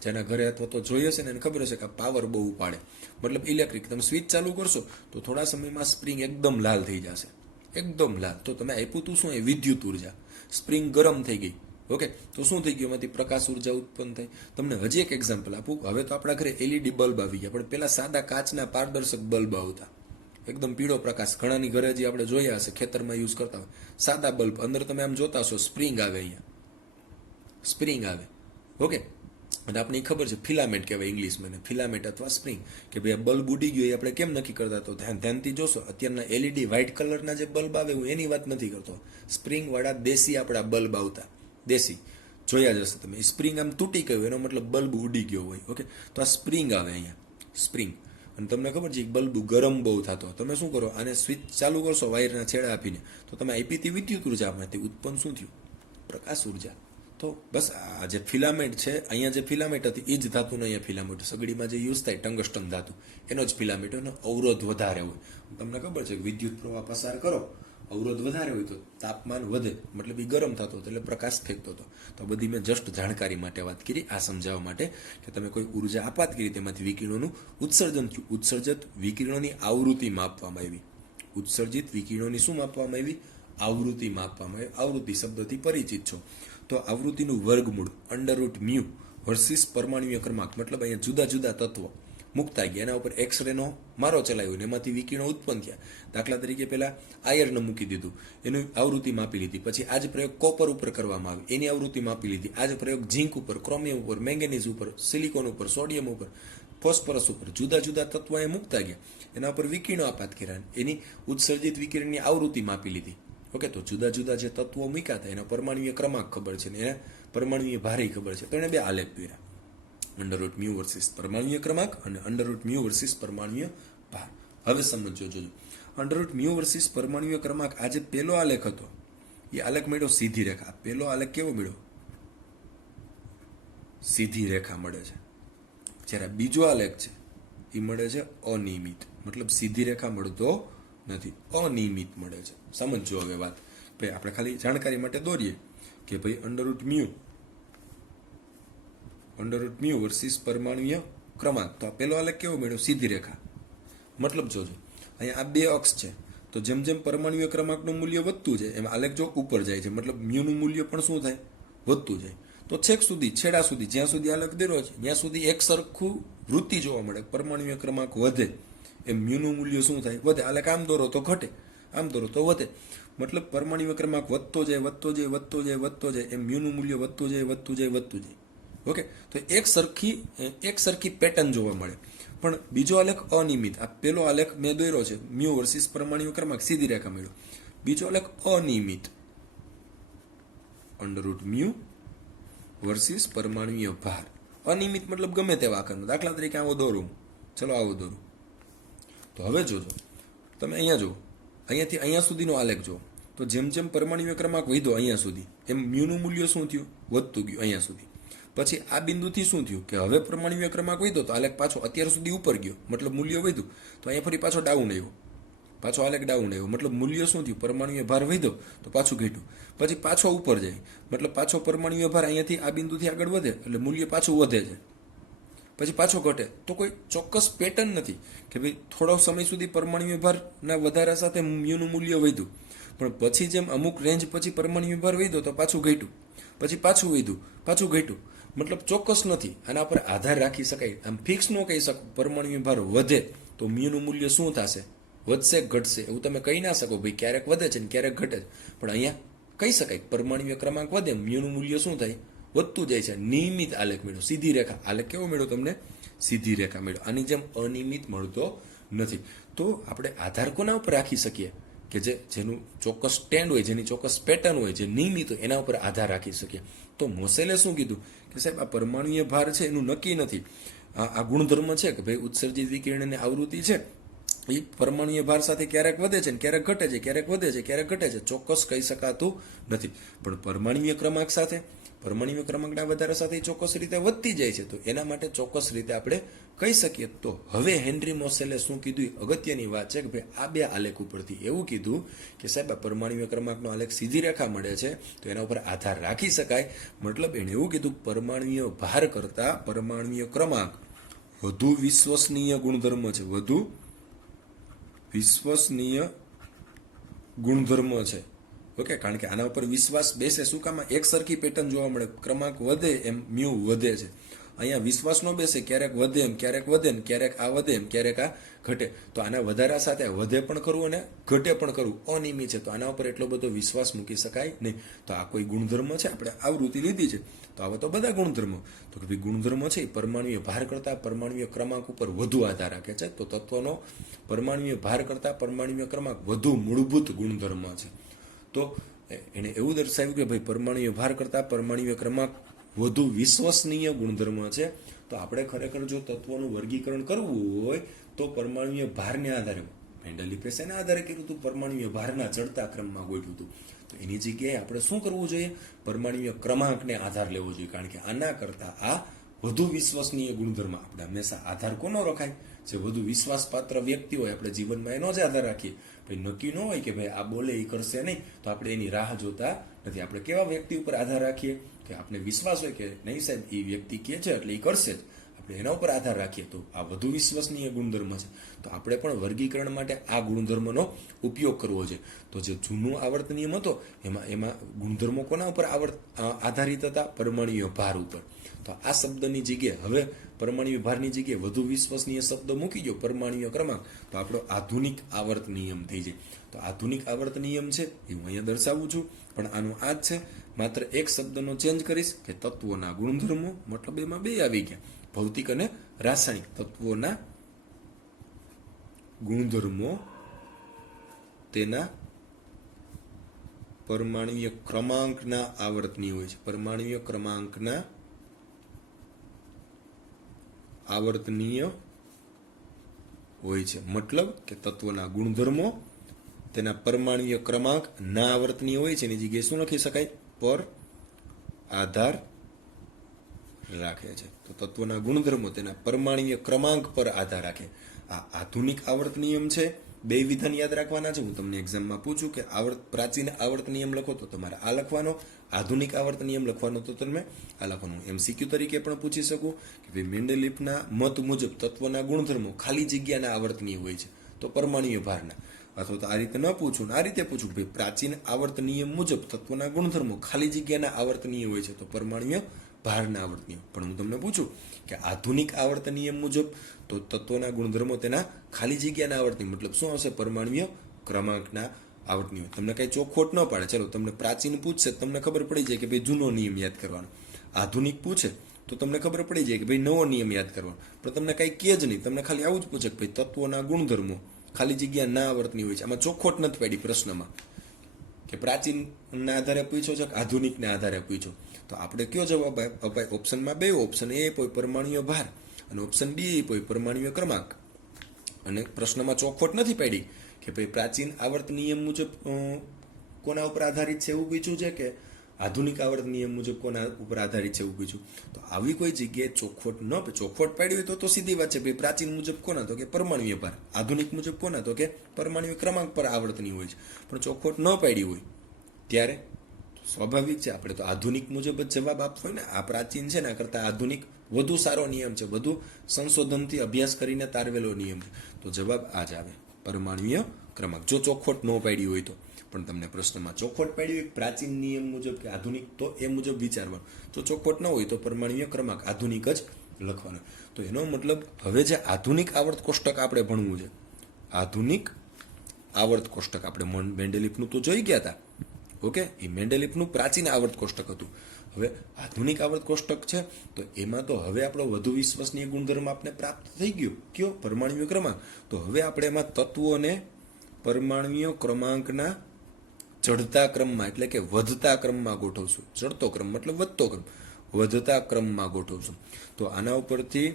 જેના ઘરે અથવા તો જોઈ હશે ને એને ખબર હશે કે આ પાવર બહુ ઉપાડે. મતલબ ઇલેક્ટ્રિક તમે સ્વિચ ચાલુ કરશો તો થોડા સમયમાં સ્પ્રિંગ એકદમ લાલ થઈ જશે, એકદમ લાલ. તો તમે આપ્યું તું શું? એ વિદ્યુત ઉર્જા. સ્પ્રિંગ ગરમ થઈ ગઈ. ઓકે, તો શું થઈ ગયું? એમાંથી પ્રકાશ ઉર્જા ઉત્પન્ન થઈ. તમને હજી એક એક્ઝામ્પલ આપું. હવે તો આપણા ઘરે એલઈડી બલ્બ આવી ગયા, પણ પેલા સાદા કાચના પારદર્શક બલ્બ આવતા, એકદમ પીળો પ્રકાશ. ઘણાની ઘરે હજી આપણે જોયા હશે, ખેતરમાં યુઝ કરતા હોય. સાદા બલ્બ, અંદર તમે આમ જોતા હશો સ્પ્રિંગ આવે, અહીંયા સ્પ્રિંગ આવે. ઓકે, અને આપણે ખબર છે ફિલામેન્ટ કહેવાય ઇંગ્લિશમાં, ફિલામેન્ટ અથવા સ્પ્રિંગ. કે ભાઈ આ બલ્બ ઉડી ગયો એ આપણે કેમ નક્કી કરતા? તો ધ્યાનથી જોશો, અત્યારના એલઈડી વ્હાઇટ કલરના જે બલ્બ આવે હું એની વાત નથી કરતો. સ્પ્રિંગ વાળા દેશી આપણા બલ્બ આવતા, દેશી જોયા જશે તમે. સ્પ્રિંગ આમ તૂટી ગયું એનો મતલબ બલ્બ ઉડી ગયો હોય. ઓકે, તો આ સ્પ્રિંગ આવે અહીંયા, સ્પ્રિંગ. અને તમને ખબર છે બલ્બ ગરમ બહુ થતો. તમે શું કરો? આને સ્વિચ ચાલુ કરશો વાયરના છેડા આપીને, તો તમે આપી હતી વિદ્યુત ઉર્જા, આમાંથી ઉત્પન્ન શું થયું? પ્રકાશ ઉર્જા. તો બસ આ જે ફિલામેન્ટ છે, અહીંયા જે ફિલામેન્ટ હતી એ જ ધાતુનો અહીંયા ફિલામેન્ટ, સગડીમાં જે યુઝ થાય ટંગસ્ટન ધાતુ એનો જ ફિલામેન્ટ હોય, અવરોધ વધારે હોય. તમને ખબર છે કે વિદ્યુત પ્રવાહ પસાર કરો, અવરોધ વધારે હોય તો તાપમાન વધે, મતલબ એ ગરમ થતો હતો એટલે પ્રકાશ ફેંકતો હતો. તો બધી મેં જસ્ટ જાણકારી માટે વાત કરી, આ સમજાવવા માટે કે તમે કોઈ ઉર્જા આપાત કરી તેમાંથી વિકિરણોનું ઉત્સર્જન થયું. ઉત્સર્જિત વિકિરણોની આવૃત્તિ માપવામાં આવી. ઉત્સર્જિત વિકિરણોની શું માપવામાં આવી? આવૃત્તિ માપવામાં આવી. આવૃત્તિ શબ્દથી પરિચિત છો તો આવૃત્તિનું વર્ગમૂળ અંડરરૂટ મ્યુ વર્સિસ પરમાણુય ક્રમાંક, મતલબ અહીંયા જુદા જુદા તત્વો મુકતા ગયા, એના ઉપર એક્સરેનો મારો ચલાવ્યો ને એમાંથી વિકિરણો ઉત્પન્ન થયા. દાખલા તરીકે પહેલા આયર્ન મૂકી દીધું, એની આવૃત્તિ માપી લીધી. પછી આ જ પ્રયોગ કોપર ઉપર કરવામાં આવ્યો, એની આવૃત્તિ માપી લીધી. આ જ પ્રયોગ ઝીંક ઉપર, ક્રોમિયમ ઉપર, મેંગેનીઝ ઉપર, સિલિકોન ઉપર, સોડિયમ ઉપર, ફોસ્ફરસ ઉપર જુદા જુદા તત્વો એ મૂકતા ગયા, એના ઉપર વિકિરણો આપાત કર્યા, એની ઉત્સર્જિત વિકિરણની આવૃત્તિ માપી લીધી. ઓકે, તો જુદા જુદા જે તત્વો મૂક્યા હતા એનો પરમાણુય ક્રમાંક ખબર છે ને એને પરમાણુય ભારે ખબર છે. તો એને બે આલેખ દોર્યા, અંડરરૂટ મ્યુ વર્સિસ પરમાણુય ક્રમાંક અને અંડરરૂટ મ્યુ વર્સિસ પરમાણુય ભાર. હવે સમજો, જોજો, અંડરરૂટ મ્યુ વર્સિસ પરમાણુય ક્રમાંક, આ જે પહેલો આલેખ હતો એ આલેખ મળ્યો સીધી રેખા. પહેલો આલેખ કેવો મળ્યો? સીધી રેખા મળે છે. જ્યારે બીજો આલેખ છે એ મળે છે અનિયમિત, મતલબ સીધી રેખા મળતો નથી, અનિયમિત મળે છે. સમજો હવે વાત, ભાઈ આપણે ખાલી જાણકારી માટે દોરીએ કે ભાઈ અંડરરૂટ મ્યુ વર્સિસ પરમાણુય ક્રમાંક. તો આ પહેલો આલેખ કેવો મળ્યો? સીધી રેખા. મતલબ જોજો, અહીંયા આ બે અક્ષ છે, તો જેમ જેમ પરમાણુય ક્રમાંકનું મૂલ્ય વધતું જાય એમ આલેખ જો ઉપર જાય છે, મતલબ મ્યુનું મૂલ્ય પણ શું થાય? વધતું જાય. તો છેક સુધી, છેડા સુધી, જ્યાં સુધી આલેખ દોર્યો છે ત્યાં સુધી એક સરખું વૃત્તિ જોવા મળે. પરમાણુય ક્રમાંક વધે એમ મ્યુનું મૂલ્ય શું થાય? વધે. આલેખ આમ દોરો તો ઘટે, આમ દોરો તો વધે. મતલબ પરમાણુય ક્રમાંક વધતો જાય, વધતો જાય, વધતો જાય, વધતો જાય, એમ મ્યુનું મૂલ્ય વધતું જાય, વધતું જાય, વધતું જાય. ઓકે, તો એક સરખી પેટર્ન જોવા મળે. પણ બીજો આલેખ અનિયમિત. આ પેલો આલેખ મેં દોર્યો છે મ્યુ વર્સિસ પરમાણુય ક્રમાંક, સીધી રેખા મળ્યો. બીજો આલેખ અનિયમિત, અંડરરૂટ મ્યુ વર્સિસ પરમાણુય ભાર. અનિયમિત મતલબ ગમે તેવા આકારનો. દાખલા તરીકે આવો દોરું, ચલો આવો દોરું. તો હવે જોજો, તમે અહીંયા જુઓ, અહીંયાથી અહીંયા સુધીનો આલેખ જુઓ, તો જેમ જેમ પરમાણુય ક્રમાંક વધ્યો અહીંયા સુધી એમ મ્યુનું મૂલ્ય શું થયું? વધતું ગયું અહીંયા સુધી. પછી આ બિંદુથી શું થયું કે હવે પરમાણુય ક્રમાંક વધ્યો તો આલેખ પાછો અત્યાર સુધી ઉપર ગયો, મતલબ મૂલ્ય વધ્યું. તો અહીંયા ફરી પાછો ડાઉન આવ્યો, પાછો આલેખ ડાઉન આવ્યો, મતલબ મૂલ્ય શું થયું? પરમાણુય ભાર વધ્યો તો પાછું ઘટ્યું. પછી પાછો ઉપર જાય, મતલબ પાછો પરમાણુય ભાર અહીંયાથી આ બિંદુથી આગળ વધે એટલે મૂલ્ય પાછું વધે છે, પછી પાછો ઘટે. તો કોઈ ચોક્કસ પેટર્ન નથી કે ભાઈ થોડો સમય સુધી પરમાણુય ભારના વધારા સાથે મ્યુનું મૂલ્ય વધ્યું, પણ પછી જેમ અમુક રેન્જ પછી પરમાણુય ભાર વધ્યો તો પાછું ઘટ્યું, પછી પાછું વધ્યું, પાછું ઘટ્યું. મતલબ ચોક્કસ નથી, આના પર આધાર રાખી શકાય. આમ ફિક્સ ન કહી શકો પરમાણુય ભાર વધે તો મ્યુનું મૂલ્ય શું થશે? વધશે, ઘટશે, એવું તમે કહી ના શકો. ભાઈ ક્યારેક વધે છે ને ક્યારેક ઘટે છે, પણ અહીંયા કહી શકાય પરમાણુય ક્રમાંક વધે મ્યુનું મૂલ્ય શું થાય? વધતું જાય છે. નિયમિત આલેખ મેળવો, સીધી રેખા. આલેખ કેવો મેળવો તમને? સીધી રેખા મેળવો. આની જેમ અનિયમિત મળતો નથી. તો આપણે આધાર કોના ઉપર રાખી શકીએ? કે જેનું ચોક્કસ સ્ટેન્ડ હોય, જેની ચોક્કસ પેટર્ન હોય, જે નિયમિત હોય, એના ઉપર આધાર રાખી શકીએ. તો મોસેલે શું કીધું કે સાહેબ આ પરમાણુય ભાર છે એનું નક્કી નથી. આ ગુણધર્મ છે કે ભાઈ ઉત્સર્જિત વિકિરણની આવૃત્તિ છે એ પરમાણુય ભાર સાથે ક્યારેક વધે છે, ક્યારેક ઘટે છે, ક્યારેક વધે છે, ક્યારેક ઘટે છે, ચોક્કસ કહી શકાતું નથી. પણ પરમાણુય ક્રમાંક સાથે, પરમાણુય ક્રમાંકના વધારા સાથે ચોક્કસ રીતે વધતી જાય છે, તો એના માટે ચોક્કસ રીતે આપણે કહી શકીએ. તો હવે હેનરી મોસેલે શું કીધું? અગત્યની વાત છે કે ભાઈ આ બે આલેખ ઉપરથી એવું કીધું કે સાહેબ આ પરમાણુય ક્રમાંકનો આલેખ સીધી રેખા મળે છે તો એના ઉપર આધાર રાખી શકાય. મતલબ એણે એવું કીધું પરમાણુય ભાર કરતા પરમાણુય ક્રમાંક વધુ વિશ્વસનીય ગુણધર્મ છે, વધુ વિશ્વસનીય ગુણધર્મ છે. ઓકે, કારણ કે આના ઉપર વિશ્વાસ બેસે. શું કામ? એક સરખી પેટર્ન જોવા મળે, ક્રમાંક વધે એમ મ્યુ વધે છે. અહીંયા વિશ્વાસ ન બેસે, ક્યારેક વધે એમ, ક્યારેક વધે ને, ક્યારેક આ વધે એમ, ક્યારેક આ ઘટે. તો આના વધારા સાથે વધે પણ કરવું અને ઘટે પણ કરવું અનિયમિત છે, તો આના ઉપર એટલો બધો વિશ્વાસ મૂકી શકાય નહીં. તો આ કોઈ ગુણધર્મ છે, આપણે આવૃત્તિ લીધી છે, તો આવા તો બધા ગુણધર્મો. તો કે ભાઈ ગુણધર્મો છે એ પરમાણુય ભાર કરતા પરમાણુય ક્રમાંક ઉપર વધુ આધાર રાખે છે. તો તત્વનો પરમાણુય ભાર કરતા પરમાણુય ક્રમાંક વધુ મૂળભૂત ગુણધર્મ છે. તો એને એવું દર્શાવ્યું કે ભાઈ પરમાણુય ભાર કરતા પરમાણુય ક્રમાંક વધુ વિશ્વસનીય ગુણધર્મ છે. તો આપણે ખરેખર જો તત્વોનું વર્ગીકરણ કરવું હોય તો પરમાણુય ભારને આધારે, મેન્ડેલિફે શેના આધારે કર્યું હતું? પરમાણુય ભારના ચડતા ક્રમમાં ગોઠવ્યું હતું. તો એની જગ્યાએ આપણે શું કરવું જોઈએ? પરમાણુય ક્રમાંકને આધાર લેવો જોઈએ, કારણ કે આના કરતા આ વધુ વિશ્વસનીય ગુણધર્મ. આપણે હંમેશા આધાર કોનો રખાય? જે વધુ વિશ્વાસપાત્ર વ્યક્તિ હોય આપણે જીવનમાં એનો જ આધાર રાખીએ. ભાઈ નક્કી ન હોય કે ભાઈ આ બોલે એ કરશે નહીં, તો આપણે એની રાહ જોતા નથી. આપણે કેવા વ્યક્તિ ઉપર આધાર રાખીએ કે આપણે વિશ્વાસ હોય કે નહીં સાહેબ એ વ્યક્તિ કહે છે એટલે એ કરશે જ, આપણે એના ઉપર આધાર રાખીએ. તો આ વધુ વિશ્વસનીય ગુણધર્મ છે. તો આપણે પણ વર્ગીકરણ માટે આ ગુણધર્મનો ઉપયોગ કરવો છે. તો જે જૂનો આવર્ત નિયમ હતો એમાં ગુણધર્મો કોના ઉપર આધારિત હતા? પરમાણુય ભાર ઉપર. તો આ શબ્દની જગ્યાએ હવે પરમાણુય ભારની જગ્યાએ વધુ વિશ્વસનીય શબ્દ મૂકી દો, પરમાણુય ક્રમાંક, તો આપણો આધુનિક આવર્ત નિયમ થઈ જાય. તો આધુનિક આવર્ત નિયમ છે એ હું અહીંયા દર્શાવું છું, પણ આનું આ જ છે. માત્ર એક શબ્દનો ચેન્જ કરીશ કે તત્વોના ગુણધર્મો, મતલબ એમાં બે આવી ગયા, ભૌતિક અને રાસાયણિક. તત્વોના ગુણધર્મો તેના પરમાણુય ક્રમાંકના આવર્તનીય હોય છે. પરમાણુય ક્રમાંકના આવર્તનીય હોય છે. મતલબ કે તત્વના ગુણધર્મો તેના પરમાણુય ક્રમાંક ના આવર્તનીય હોય છે. એની જગ્યાએ શું લખી શકાય? પર આધાર રાખે છે. તો તત્વના ગુણધર્મો તેના પરમાણુય ક્રમાંક પર આધાર રાખે. આ આધુનિક આવર્ત નિયમ છે. બે વિધાન યાદ રાખવાના છે. હું તમને એક્ઝામમાં પૂછું કે પ્રાચીન આવર્ત નિયમ લખો તો તમારે આ લખવાનો, આધુનિક આવર્ત નિયમ લખવાનો તો તમે આ લખવાનું. MCQ તરીકે પણ પૂછી શકું કે ભાઈ મેન્ડેલિફના મત મુજબ તત્વના ગુણધર્મો ખાલી જગ્યાના આવર્તનીય હોય છે, તો પરમાણુય ભારના. અથવા તો આ રીતે ન પૂછું, આ રીતે પૂછું કે ભાઈ પ્રાચીન આવર્ત નિયમ મુજબ તત્વના ગુણધર્મો ખાલી જગ્યાના આવર્તનીય હોય છે, તો પરમાણુય ભારના આવર્તનીય. પણ હું તમને પૂછું કે આધુનિક આવર્ત નિયમ મુજબ તો તત્વોના ગુણધર્મો તેના ખાલી જગ્યાના આવર્તનીય, મતલબ શું આવશે? પરમાણુય ક્રમાંકના આવર્તનીય. તમને કઈ ચોખવટ ન પાડે. ચલો તમને પ્રાચીન પૂછશે તમને ખબર પડી જાય કે ભાઈ જૂનો નિયમ યાદ કરવાનો. આધુનિક પૂછે તો તમને ખબર પડી જાય કે ભાઈ નવો નિયમ યાદ કરવાનો. પણ તમને કઈ કહે જ નહીં, તમને ખાલી આવું જ પૂછે કે ભાઈ તત્વોના ગુણધર્મો ખાલી જગ્યા ના આવર્તનીય હોય છે. આમાં ચોખવટ નથી પાડી પ્રશ્નમાં કે પ્રાચીનના આધારે પૂછ્યો છે કે આધુનિકના આધારે પૂછ્યો. તો આપણે કયો જવાબ અપાય? ઓપ્શનમાં બે ઓપ્શન, એ હોય પરમાણુય ભાર અને ઓપ્શન બી હોય પરમાણુય ક્રમાંક. અને પ્રશ્નમાં ચોખવટ નથી પાડી કે ભાઈ પ્રાચીન આવર્ત નિયમ મુજબ કોના ઉપર આધારિત છે એવું પૂછ્યું છે કે આધુનિક આવર્ત નિયમ મુજબ કોના ઉપર આધારિત છે એવું પૂછ્યું. તો આવી કોઈ જગ્યાએ ચોખવટ પાડી હોય તો સીધી વાત છે ભાઈ પ્રાચીન મુજબ કોના? તો કે પરમાણુય ભાર. આધુનિક મુજબ કોના? તો કે પરમાણુય ક્રમાંક પર આવર્તની હોય છે. પણ ચોખવટ ન પાડી હોય ત્યારે સ્વાભાવિક છે આપણે તો આધુનિક મુજબ જ જવાબ આપવો હોય ને. આ પ્રાચીન છે ને આ કરતા આધુનિક વધુ સારો નિયમ છે, વધુ સંશોધનથી અભ્યાસ કરીને તારવેલો નિયમ છે. તો જવાબ આ જ આવે, પરમાણુય ક્રમાંક. જો ચોખવટ ન પાડી હોય તો. પણ તમને પ્રશ્નમાં ચોખવટ પાડી હોય પ્રાચીન નિયમ મુજબ કે આધુનિક, તો એ મુજબ વિચારવાનું. જો ચોખવટ ન હોય તો પરમાણુય ક્રમાંક આધુનિક જ લખવાનો. તો એનો મતલબ હવે જે આધુનિક આવર્ત કોષ્ટક આપણે ભણવું છે, આધુનિક આવર્ત કોષ્ટક આપણે મેન્ડેલિફનું તો જોઈ ગયા હતા. ઓકે, એ મેન્ડેલિફનું પ્રાચીન આવર્ત કોષ્ટક હતું. હવે આધુનિક આવર્ત કોષ્ટક છે તો એમાં તો હવે આપણો વધુ વિશ્વસનીય ગુણધર્મ આપણે પ્રાપ્ત થઈ ગયો. કયો? પરમાણુય ક્રમાંક. તો હવે આપણે એમાં તત્વોને પરમાણુય ક્રમાંકના ચડતા ક્રમમાં એટલે કે વધતા ક્રમમાં ગોઠવશું. ચડતો ક્રમ મતલબ વધતો ક્રમ, વધતા ક્રમમાં ગોઠવશું. તો આના ઉપરથી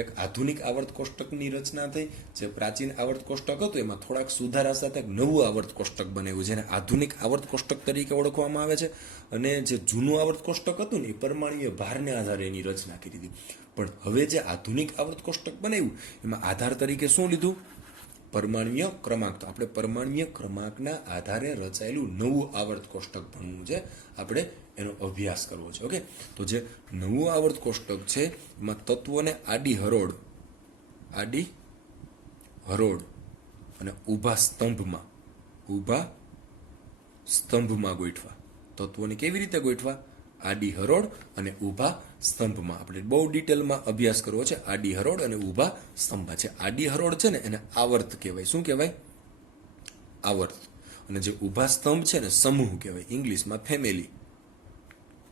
એક આધુનિક આવર્ત કોષ્ટકની રચના થઈ. જે પ્રાચીન આવર્ત કોષ્ટક હતું એમાં થોડાક સુધારા સાથે નવું આવર્ત કોષ્ટક બનાવ્યું, જેને આધુનિક આવર્ત કોષ્ટક તરીકે ઓળખવામાં આવે છે. અને જે જૂનું આવર્ત કોષ્ટક હતું ને એ પરમાણુય ભારને આધારે એની રચના કરી હતી. પણ હવે જે આધુનિક આવર્ત કોષ્ટક બનાવ્યું એમાં આધાર તરીકે શું લીધું? પરમાણુય ક્રમાંક. તો આપણે પરમાણુય ક્રમાંકના આધારે રચાયેલું નવું આવર્ત કોષ્ટક ભણવું છે, આપણે એનો અભ્યાસ કરવો છે. ઓકે, તો જે નવું આવર્ત કોષ્ટક છે એમાં તત્વોને આડી હરોળ અને ઊભા સ્તંભમાં ગોઠવા. તત્વોને કેવી રીતે ગોઠવા? આડી હરોળ અને ઊભા સ્તંભમાં. આપણે બહુ ડિટેલમાં અભ્યાસ કરવો છે. આડી હરોળ અને ઊભા સ્તંભ છે. આડી હરોળ છે ને એને આવર્ત કહેવાય. શું કહેવાય? આવર્ત. અને જે ઊભા સ્તંભ છે ને સમૂહ કહેવાય, ઇંગ્લિશમાં ફેમિલી.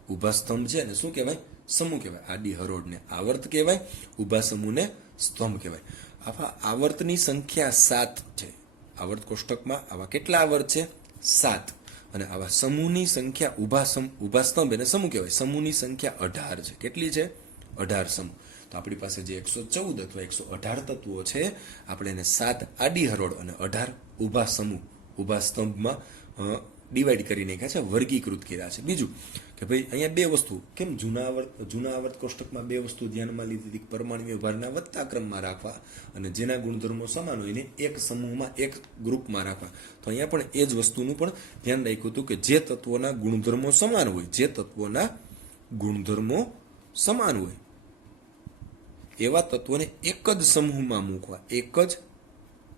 ઊભા સ્તંભ છે ને શું કહેવાય? સમૂહ કહેવાય. આડી હરોળને આવર્ત કહેવાય, ઊભા સમૂહને સ્તંભ કહેવાય. આવા આવર્તની સંખ્યા 7 છે. આવર્ત કોષ્ટકમાં આવા કેટલા આવર્ત છે? 7. અને આવા સમૂહની સંખ્યા ઊભા સ્તંભ એને સમૂહ કહેવાય. સમૂહની સંખ્યા 18 છે. કેટલી છે? 18 સમૂહ. તો આપણી પાસે જે 114 અથવા 118 તત્વો છે આપણે એને 7 આડી હરોળ અને 18 ઊભા સમૂહ ઊભા સ્તંભમાં ડિવાઈડ કરી નાખ્યા છે, વર્ગીકૃત કર્યા છે. બીજું કે ભાઈ અહીંયા બે વસ્તુ કેમ જૂના આવર્ત કોષ્ટકમાં બે વસ્તુ ધ્યાનમાં લીધી હતી, પરમાણ્વીય ભારના વધતા ક્રમમાં રાખવા અને જેના ગુણધર્મો સમાન હોય એને એક સમૂહમાં એક ગ્રુપમાં રાખવા. તો અહીંયા પણ એ જ વસ્તુનું પણ ધ્યાન રાખ્યું હતું કે જે તત્વોના ગુણધર્મો સમાન હોય, જે તત્વોના ગુણધર્મો સમાન હોય એવા તત્વોને એક જ સમૂહમાં મૂકવા, એક જ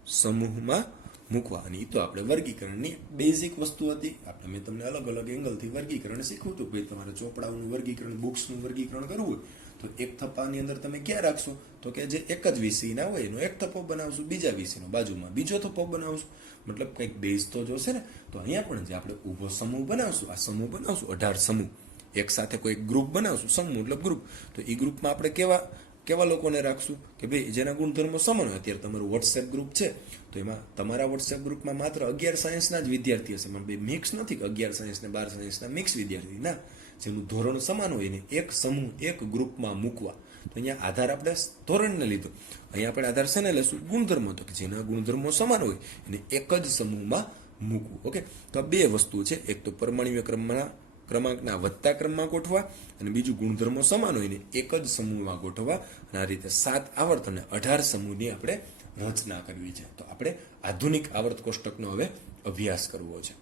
સમૂહમાં મૂકવા. અને એ તો આપણે વર્ગીકરણની બેઝિક વસ્તુ હતી. આપણે મેં તમને અલગ અલગ એંગલથી વર્ગીકરણ શીખવું હતું. ભાઈ તમારે ચોપડાઓનું વર્ગીકરણ, બુક્સનું વર્ગીકરણ કરવું હોય તો એક થપ્પાની અંદર તમે ક્યાં રાખશો, તો કે જે એક જ વિષયના હોય એનો એક થપ્પો બનાવશું, બીજા વિષયનો બાજુમાં બીજો થપ્પો બનાવશું, મતલબ કંઈક બેઝ તો જોશે ને. તો અહીંયા પણ જે આપણે ઊભો સમૂહ બનાવશું, આ સમૂહ બનાવશું 18 સમૂહ, એક સાથે કોઈ ગ્રુપ બનાવશું, સમૂહ મતલબ ગ્રુપ. તો એ ગ્રુપમાં આપણે કેવા લોકોને રાખશું કે ભાઈ જેના ગુણધર્મો સમાન હોય. અત્યારે તમારું વોટ્સએપ ગ્રુપ છે તો એમાં તમારા વોટ્સએપ ગ્રુપમાં માત્ર 11 સાયન્સના જ વિદ્યાર્થી હશે, પણ બે મિક્સ નથી કે 11 સાયન્સ ને 12 સાયન્સના મિક્સ વિદ્યાર્થી, ના, જેનું ધોરણ સમાન હોય એને એક સમૂહ એક ગ્રુપમાં મૂકવા. તો અહીંયા આધાર આપણે ધોરણને લીધો, અહીંયા આપણે આધાર શેને લેશું, ગુણધર્મો. તો કે જેના ગુણધર્મો સમાન હોય એને એક જ સમૂહમાં મૂકવું. ઓકે, તો આ બે વસ્તુ છે, એક તો પરમાણ્વીય ક્રમાંકના વધતા ક્રમમાં ગોઠવા અને બીજું ગુણધર્મો સમાન હોય ને એક જ સમૂહમાં ગોઠવવા. અને આ રીતે 7 આવર્ત અને 18 સમૂહની આપણે રચના કરવી છે. તો આપણે આધુનિક આવર્ત કોષ્ટકનો હવે અભ્યાસ કરવો છે.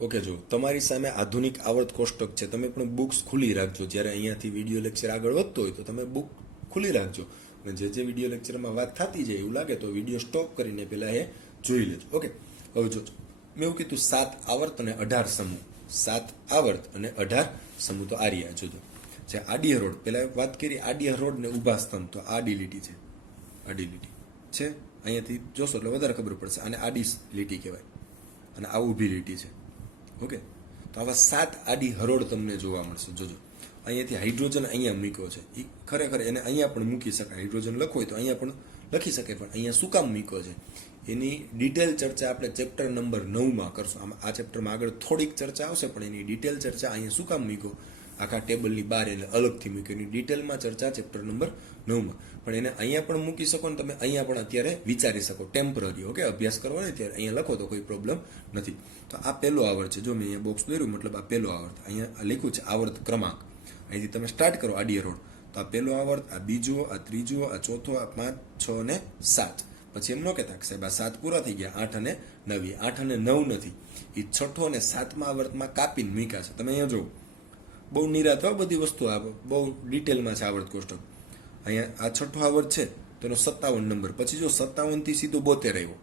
ઓકે, જો તમારી સામે આધુનિક આવર્ત કોષ્ટક છે, તમે પણ બુક્સ ખુલ્લી રાખજો. જ્યારે અહીંયાથી વિડીયો લેક્ચર આગળ વધતો હોય તો તમે બુક ખુલ્લી રાખજો અને જે વિડીયો લેક્ચરમાં વાત થતી જાય એવું લાગે તો વિડીયો સ્ટોપ કરીને પહેલાં એ જોઈ લેજો. ઓકે, હવે જો મેં એવું કીધું 7 આવર્ત અને 18 સમૂહ, 7 આવર્ત અને 18 સમૂહ. તો આ રહ્યા જોજો, જે આડી હરોળ, પહેલા વાત કરી આડી હરોળ ને ઊભા સ્તંભ, તો આડી લીટી છે, આડી લીટી છે, અહીંયાથી જોશો એટલે વધારે ખબર પડશે. આને આડી લીટી કહેવાય અને આ ઊભી લીટી છે. ઓકે, તો આવા 7 આડી હરોળ તમને જોવા મળશે. જોજો અહીંયાથી હાઇડ્રોજન અહીંયા મૂક્યો છે, એ ખરેખર એને અહીંયા પણ મૂકી શકાય, હાઇડ્રોજન લખવો હોય તો અહીંયા પણ લખી શકાય, પણ અહીંયા શું કામ મૂક્યો છે એની ડિટેલ ચર્ચા આપણે ચેપ્ટર નંબર 9માં કરશું. આ ચેપ્ટરમાં આગળ થોડીક ચર્ચા આવશે, પણ એની ડિટેલ ચર્ચા અહીંયા શું કામ મૂક્યો, આખા ટેબલની બહાર એટલે અલગથી મૂક્યો, એની ડિટેલમાં ચર્ચા ચેપ્ટર નંબર 9માં. પણ એને અહીંયા પણ મૂકી શકો ને તમે અહીંયા પણ અત્યારે વિચારી શકો, ટેમ્પરરી. ઓકે, અભ્યાસ કરવો ને ત્યારે અહીંયા લખો તો કોઈ પ્રોબ્લેમ નથી. તો આ પહેલો આવર્ત છે, જો મેં અહીંયા બોક્સ દોર્યું, મતલબ આ પહેલો આવર્ત, અહીંયા લખ્યું છે આવર્ત ક્રમાંક, અહીંથી તમે સ્ટાર્ટ કરો આડી હરોળ. તો આ પહેલો આવર્ત, આ બીજો, આ ત્રીજો, આ ચોથો, આ 5, 6 અને 7. પછી એમ ન કહેતા કે સાહેબ આ 7 પૂરા થઈ ગયા, 8 અને 9. 8 અને 9 નથી, એ છઠ્ઠો અને 7મા આવર્તમાં કાપીને મૂક્યા છે. તમે અહીંયા જો બહુ નિરાત હોય બધી વસ્તુ, આ બહુ ડિટેલમાં છે આવર્ત કોષ્ટક. અહીંયા આ છઠ્ઠો આવર્ત છે તો એનો 57 નંબર, પછી જો 57 થી સીધો 72 આવ્યો,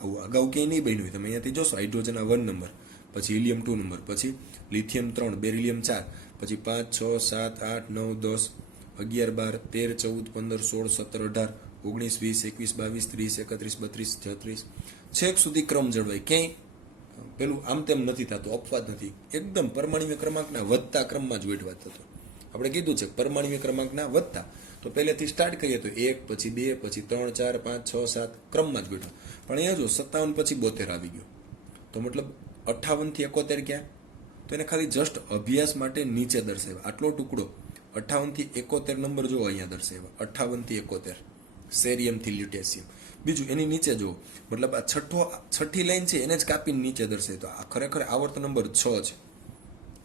આવું અગાઉ ક્યાંય નહીં બન્યું. તમે અહીંયાથી જોશો હાઇડ્રોજન 1 નંબર, પછી હિલિયમ 2 નંબર, પછી લિથિયમ 3, બેરિલિયમ 4, પછી 5, 6, 7, 8, 9, 10, 11, 12, 13, 14, 15, 16, 17, 18, 19, 20, 21, 22, 23, 31, 32, 33 છેક સુધી ક્રમ જળવાય. ક્યાંય પેલું આમ તેમ નથી થતું, અપવાદ નથી, એકદમ પરમાણ્વીય ક્રમાંકના વધતા ક્રમમાં જ ગોઠવા થતો. આપણે કીધું છે પરમાણ્વીય ક્રમાંકના વધતા, તો પહેલેથી સ્ટાર્ટ કરીએ તો 1, પછી 2, પછી 3, 4, 5, 6, 7 ક્રમમાં જ ગોઠવા. પણ અહીંયા જો 57 પછી 72 આવી ગયો, તો મતલબ 58 થી 71 ક્યાં, તો એને ખાલી જસ્ટ અભ્યાસ માટે નીચે દર્શાવ્યા. આટલો ટુકડો 58 થી 71 નંબર જો અહીંયા દર્શાવ્યા, 58 થી 71 સેરિયમ થી લ્યુટેશિયમ. બીજું એની નીચે જુઓ, મતલબ આ છઠ્ઠી લાઈન છે એને જ કાપીને નીચે દર્શાવી. તો આ ખરેખર આવર્ત નંબર 6 છે,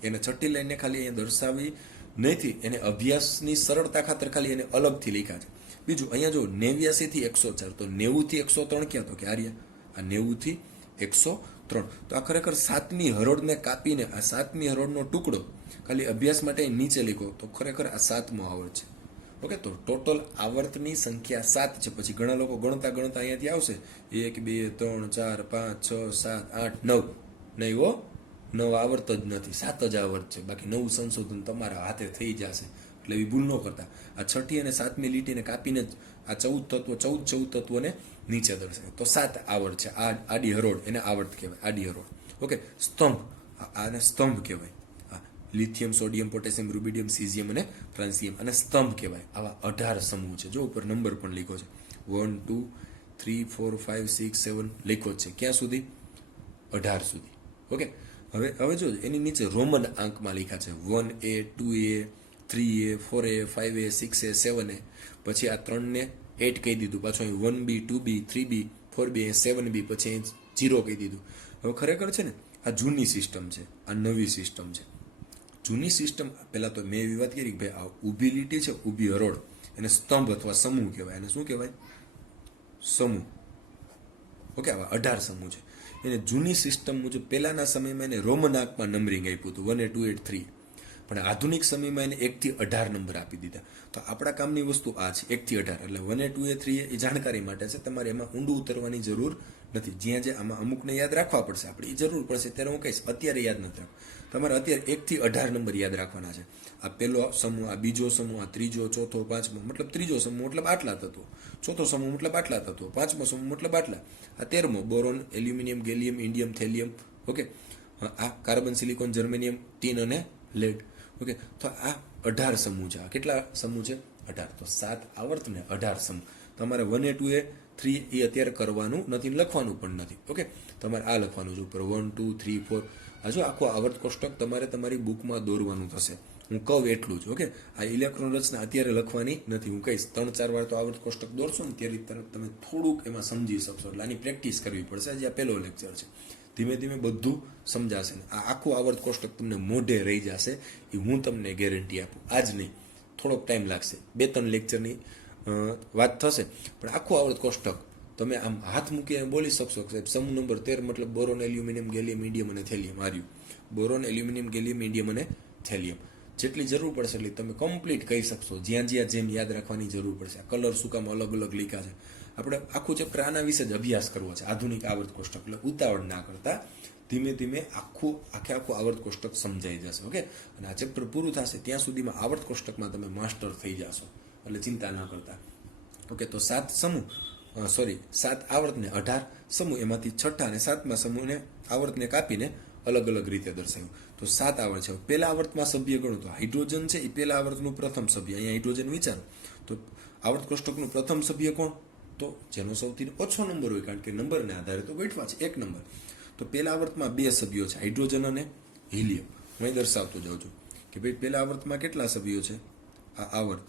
એને છઠ્ઠી લાઈનને ખાલી અહીંયા દર્શાવી નથી, એને અભ્યાસની સરળતા ખાતર ખાલી એને અલગથી લખ્યા છે. બીજું અહીંયા જો 89 થી 104, તો 90 થી 103 ક્યાં, તો કે આ 90 થી 103. તો આ ખરેખર 7મી હરોળને કાપીને આ 7મી હરોળનો ટુકડો ખાલી અભ્યાસ માટે નીચે લખ્યો, તો ખરેખર આ 7મો આવર્ત છે. ઓકે, તો ટોટલ આવર્તની સંખ્યા 7 છે. પછી ઘણા લોકો ગણતા અહીંયાથી આવશે 1, 2, 3, 4, 5, 6, 7, 8, 9. નહીં હો, 9 આવર્ત જ નથી, 7 જ આવર્ત છે. બાકી નવું સંશોધન તમારા હાથે થઈ જશે, એટલે એવી ભૂલ ન કરતા. આ છઠ્ઠી અને 7મી લીટીને કાપીને જ આ 14 તત્વોને નીચે દર્શાવે. તો 7 આવર્ત છે. આ આડી હરોળ એને આવર્ત કહેવાય, આડી હરોળ. ઓકે, સ્તંભ, આને સ્તંભ કહેવાય. Lithium, sodium, potassium, rubidium, caesium અને ફ્રાન્સિયમ, અને સ્તંભ કહેવાય. આવા 18 સમૂહ છે. જો ઉપર નંબર પણ લખ્યો છે, 1, 2, 3, 4, 5, 6, 7 લખ્યો છે. ક્યાં સુધી? 18 સુધી. ઓકે, હવે જો એની નીચે રોમન આંકમાં લખ્યા છે 1A, 2A, 3A 4A 5A 6A 7A, પછી આ 3ને 8 કહી દીધું, પાછું અહીં 1B 2B 3B 4B 7B, પછી અહીં 0 કહી દીધું. હવે ખરેખર છે ને આ જૂની સિસ્ટમ છે, આ નવી સિસ્ટમ છે. જૂની સિસ્ટમ પહેલાં તો મેં એવી વાત કરી કે ભાઈ આ ઊભી લીટી છે, ઊભી હરોળ, એને સ્તંભ અથવા સમૂહ કહેવાય. એને શું કહેવાય? સમૂહ. ઓકે, આવા 18 સમૂહ છે. એને જૂની સિસ્ટમ મુજબ પહેલાના સમયમાં એને રોમન આંકમાં નંબરિંગ આપ્યું હતું 1 2 8 3, પણ આધુનિક સમયમાં એને 1 થી 18 નંબર આપી દીધા. તો આપણા કામની વસ્તુ આ છે 1 થી 18, એટલે 1 2 3 એ જાણકારી માટે છે, તમારે એમાં ઊંડું ઉતરવાની જરૂર નથી. જ્યાં જે આમાં અમુકને યાદ રાખવા પડશે, આપણે એ જરૂર પડશે ત્યારે હું કહીશ, અત્યારે યાદ નથી રાખવું. તમારે અત્યારે 1 થી 18 નંબર યાદ રાખવાના છે. આ પહેલો સમૂહ, આ બીજો સમૂહ, આ ત્રીજો, ચોથો, પાંચમો, મતલબ ત્રીજો સમૂહ મતલબ આટલા તત્વો, ચોથો સમૂહ મતલબ આટલા તત્વો, પાંચમો સમૂહ મતલબ આટલા, આ 13મો boron, aluminium, gallium, indium, thallium. Okay, આ કાર્બન, સિલિકોન, જર્મેનિયમ, ટીન અને લેડ. ઓકે, તો આ 18 સમૂહ છે. આ કેટલા સમૂહ છે? 18. તો 7 આવર્ત ને 18 સમૂહ. તમારે 1A 2A 3 એ અત્યારે કરવાનું નથી, લખવાનું પણ નથી. ઓકે, તમારે આ લખવાનું છે ઉપર 1 2 3 4. આ જો આખું આવર્ત કોષ્ટક તમારે તમારી બુકમાં દોરવાનું થશે. હું કહું એટલું જ. ઓકે, આ ઇલેક્ટ્રોન રચના અત્યારે લખવાની નથી. હું કહીશ 3-4 વાર તો આવર્ત કોષ્ટક દોરશો ને ત્યારે તમે થોડુંક એમાં સમજી શકશો. એટલે આની પ્રેક્ટિસ કરવી પડશે. હજી આ પહેલો લેક્ચર છે, ધીમે ધીમે બધું સમજાશે ને આ આખું આવર્ત કોષ્ટક તમને મોઢે રહી જશે, એ હું તમને ગેરંટી આપું. આજ નહીં, થોડોક ટાઈમ લાગશે, 2-3 લેક્ચરની વાત થશે, પણ આખું આવર્ત કોષ્ટક તમે આમ હાથ મૂકીને બોલી શકશો કે સમૂહ નંબર 13 મતલબ બોરોન, એલ્યુમિનિયમ, ગેલિયમ, ઇન્ડિયમ અને થેલિયમ. આવ્યું બોરોન, એલ્યુમિનિયમ, ગેલિયમ, ઇન્ડિયમ અને થેલિયમ. જેટલી જરૂર પડશે એટલી તમે કમ્પ્લીટ કહી શકશો. જ્યાં જ્યાં જેમ યાદ રાખવાની જરૂર પડશે. આ કલર શું કામ અલગ અલગ લીખા છે, આપણે આખું ચેપ્ટર આના વિશે જ અભ્યાસ કરવો છે, આધુનિક આવર્ત કોષ્ટક. એટલે ઉતાવળ ના કરતા, ધીમે ધીમે આખું આવર્ત કોષ્ટક સમજાઈ જશે. ઓકે, અને આ ચેપ્ટર પૂરું થશે ત્યાં સુધીમાં આવર્ત કોષ્ટકમાં તમે માસ્ટર થઈ જશો, એટલે ચિંતા ના કરતા. ઓકે, તો 7 સમૂહ, 7 આવર્ત ને 18 સમૂહ, એમાંથી છઠ્ઠા અને 7મા સમૂહને આવર્તને કાપીને અલગ અલગ રીતે દર્શાવ્યું. તો 7 આવર્ત છે. પહેલા આવર્તમાં સભ્ય ગણો તો હાઇડ્રોજન છે, એ પહેલા આવર્તનું પ્રથમ સભ્ય. અહીંયા હાઇડ્રોજન વિચારો તો આવર્ત કોષ્ટકનું પ્રથમ સભ્ય કોણ? તો જેનો સૌથી ઓછો નંબર હોય, કારણ કે નંબરને આધારે તો ગોઠવા છે 1 નંબર. તો પહેલા આવર્તમાં 2 સભ્યો છે, હાઇડ્રોજન અને હિલિયમ. હું અહીં દર્શાવતો જાઉં છું કે ભાઈ પહેલા આવર્તમાં કેટલા સભ્યો છે, આ આવર્ત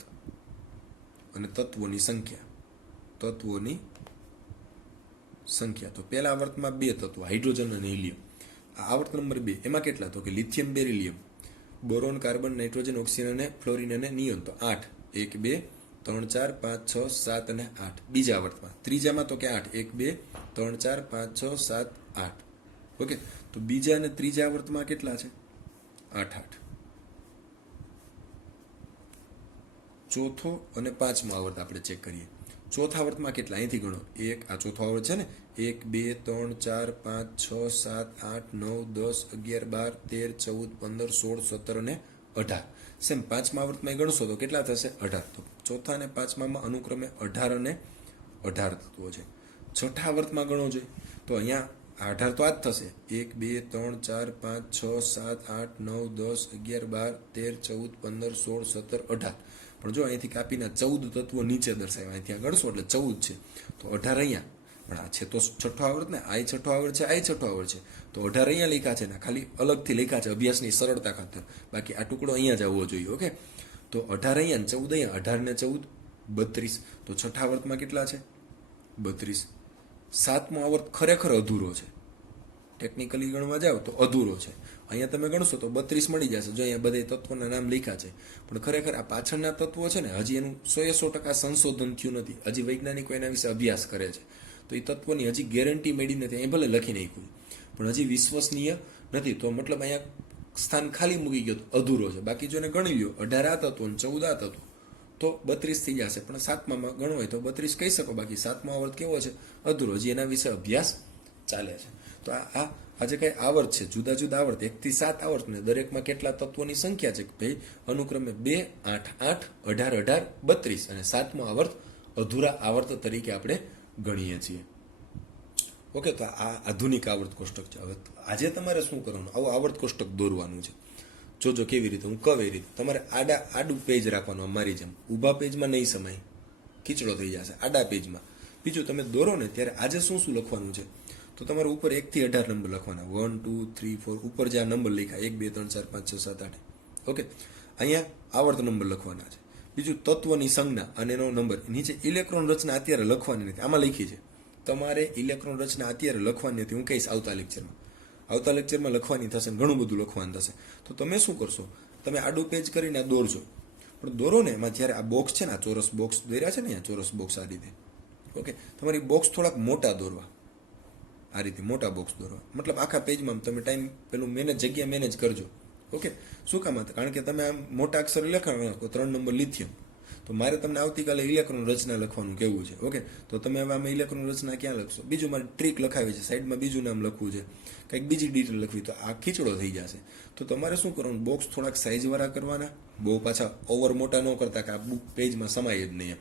અને તત્વોની સંખ્યા, તો પહેલા આવર્તમાં 2 તત્વો, હાઇડ્રોજન અને હિલિયમ. આ આવર્ત નંબર 2, એમાં કેટલા? તો કે lithium, beryllium, boron, carbon, nitrogen, oxygen અને ફ્લોરિન અને નિયોન. તો 8, 1 2 3 4 5 6 7 અને 8. બીજા આવર્તમાં, ત્રીજામાં તો કે 8, 1 2 3 4 5 6 7 8. ઓકે, તો બીજા અને ત્રીજા આવર્તમાં કેટલા છે? 8 8. ચોથો અને પાંચમો આવર્ત આપણે ચેક કરીએ. ચોથા આવર્તમાં કેટલા? અહીંથી ગણો. 1, આ ચોથો આવર્ત છે ને, 1 2 3 4 5 6 7 8 9 10 11 12 13 14 15 16 17 અને 18. સેમ પાંચમા આવર્તમાં ગણશો તો કેટલા થશે? 18. તો ચોથા અને પાંચમામાં અનુક્રમે 18 અને 18 તત્વો છે. છઠ્ઠા આવર્તમાં ગણો જોઈએ તો અહીંયા 18 તો આ જ થશે. 1 2 3 4 5 6 7 8 9 10 11 12 13 14 15 16 17 18. પણ જો અહીંથી કાપીને 14 તત્વો નીચે દર્શાવ્યા, અહીંથી ગણશો એટલે 14 છે. તો 18 અહીંયા, પણ આ છે તો છઠ્ઠો આવર્ત ને, આ છઠ્ઠો આવર્ત છે, આ છઠ્ઠો આવર્ત છે. તો 18 અહીંયા લખ્યા છે ને, ખાલી અલગથી લખ્યા છે અભ્યાસની સરળતા ખાતર. બાકી આ ટુકડો અહીંયા જ આવવો જોઈએ. ઓકે, તો 18 અહીંયા, 14 અહીંયા, 18 ને 14 32. તો છઠ્ઠા આવર્તમાં કેટલા છે? 32. સાતમો આવર્ત ખરેખર અધૂરો છે, ટેકનિકલી ગણવા જાવ તો અધૂરો છે. અહીંયા તમે ગણશો તો 32 મળી જશે. જો અહીંયા બધા તત્વોના નામ લખ્યા છે, પણ ખરેખર આ પાછળના તત્વો છે ને, હજી એનું 100% સંશોધન થયું નથી. હજી વૈજ્ઞાનિકો એના વિશે અભ્યાસ કરે છે, તો એ તત્વોની હજી ગેરંટી મળી નથી. અહીં ભલે લખી નાખ્યું, પણ હજી વિશ્વસનીય નથી. તો મતલબ અહીંયા સ્થાન ખાલી મૂકી ગયો, અધૂરો છે. બાકી જો એને ગણી લ્યો, 18 આ તત્વો અને 14 આ તત્વો, તો 32 થઈ જશે. પણ સાતમામાં ગણો હોય તો 32 કહી શકો. બાકી સાતમો આવર્ત કેવો છે? અધૂરો. હજી એના વિશે અભ્યાસ ચાલે છે. તો આજે કઈ આવર્ત છે, જુદા જુદા આવર્ત, 1 થી 7 આવર્ત ને દરેકમાં કેટલા તત્વોની સંખ્યા છે? ભાઈ અનુક્રમે 2 8 8 18 18 32. અને સાતમો આવર્ત અધૂરા આવર્ત તરીકે આપણે ગણીએ છીએ. ઓકે, તો આ આધુનિક આવર્ત કોષ્ટક છે. હવે આજે તમારે શું કરવાનું? આવું આવર્ત કોષ્ટક દોરવાનું છે. જોજો કેવી રીતે, હું કહું એ રીતે. તમારે આડું પેજ રાખવાનું, અમારી જેમ. ઊભા પેજમાં નહીં સમાય, ખીચડો થઈ જશે. આડા પેજમાં. બીજું, તમે દોરો ને ત્યારે આજે શું શું લખવાનું છે? તો તમારે ઉપર 1 થી 18 નંબર લખવાના. 1 2 3 4 ઉપર જે આ નંબર લખ્યા 1 2 3 4 5 6 7 8. ઓકે, અહીંયા આવર્ત નંબર લખવાના છે. બીજું તત્વની સંજ્ઞા અને એનો નંબર. નીચે ઇલેક્ટ્રોન રચના અત્યારે લખવાની નથી, આમાં લખી છે. તમારે ઇલેક્ટ્રોન રચના અત્યારે લખવાની હતી, હું કહીશ આવતા લેક્ચરમાં લખવાની થશે, ઘણું બધું લખવાનું થશે. તો તમે શું કરશો, તમે આડું પેજ કરીને આ દોરજો, પણ દોરો ને એમાં જ્યારે આ બોક્સ છે ને, આ ચોરસ બોક્સ દોર્યા છે ને, અહીંયા ચોરસ બોક્સ આ રીતે, ઓકે, તમારી બોક્સ થોડાક મોટા દોરવા, આ રીતે મોટા બોક્સ દોરવા. મતલબ આખા પેજમાં તમે ટાઈમ પેલું જગ્યા મેનેજ કરજો, ઓકે. શું કામ? કારણ કે તમે આમ મોટા અક્ષર લખાણ 3 નંબર લિથિયમ, તો મારે તમને આવતીકાલે ઇલેક્ટ્રોન રચના લખવાનું કહેવું છે, ઓકે. તો તમે હવે આમાં ઇલેક્ટ્રોન રચના ક્યાં લખશો? બીજું મારે ટ્રીક લખાવી છે, સાઈડમાં બીજું નામ લખવું છે, કંઈક બીજી ડિટેલ લખવી, તો આ ખીચડો થઈ જશે. તો તમારે શું કરવાનું, બોક્સ થોડાક સાઇઝવાળા કરવાના, બહુ પાછા ઓવર મોટા ન કરતા કે આ બુક પેજમાં સમાય જ નહીં એમ.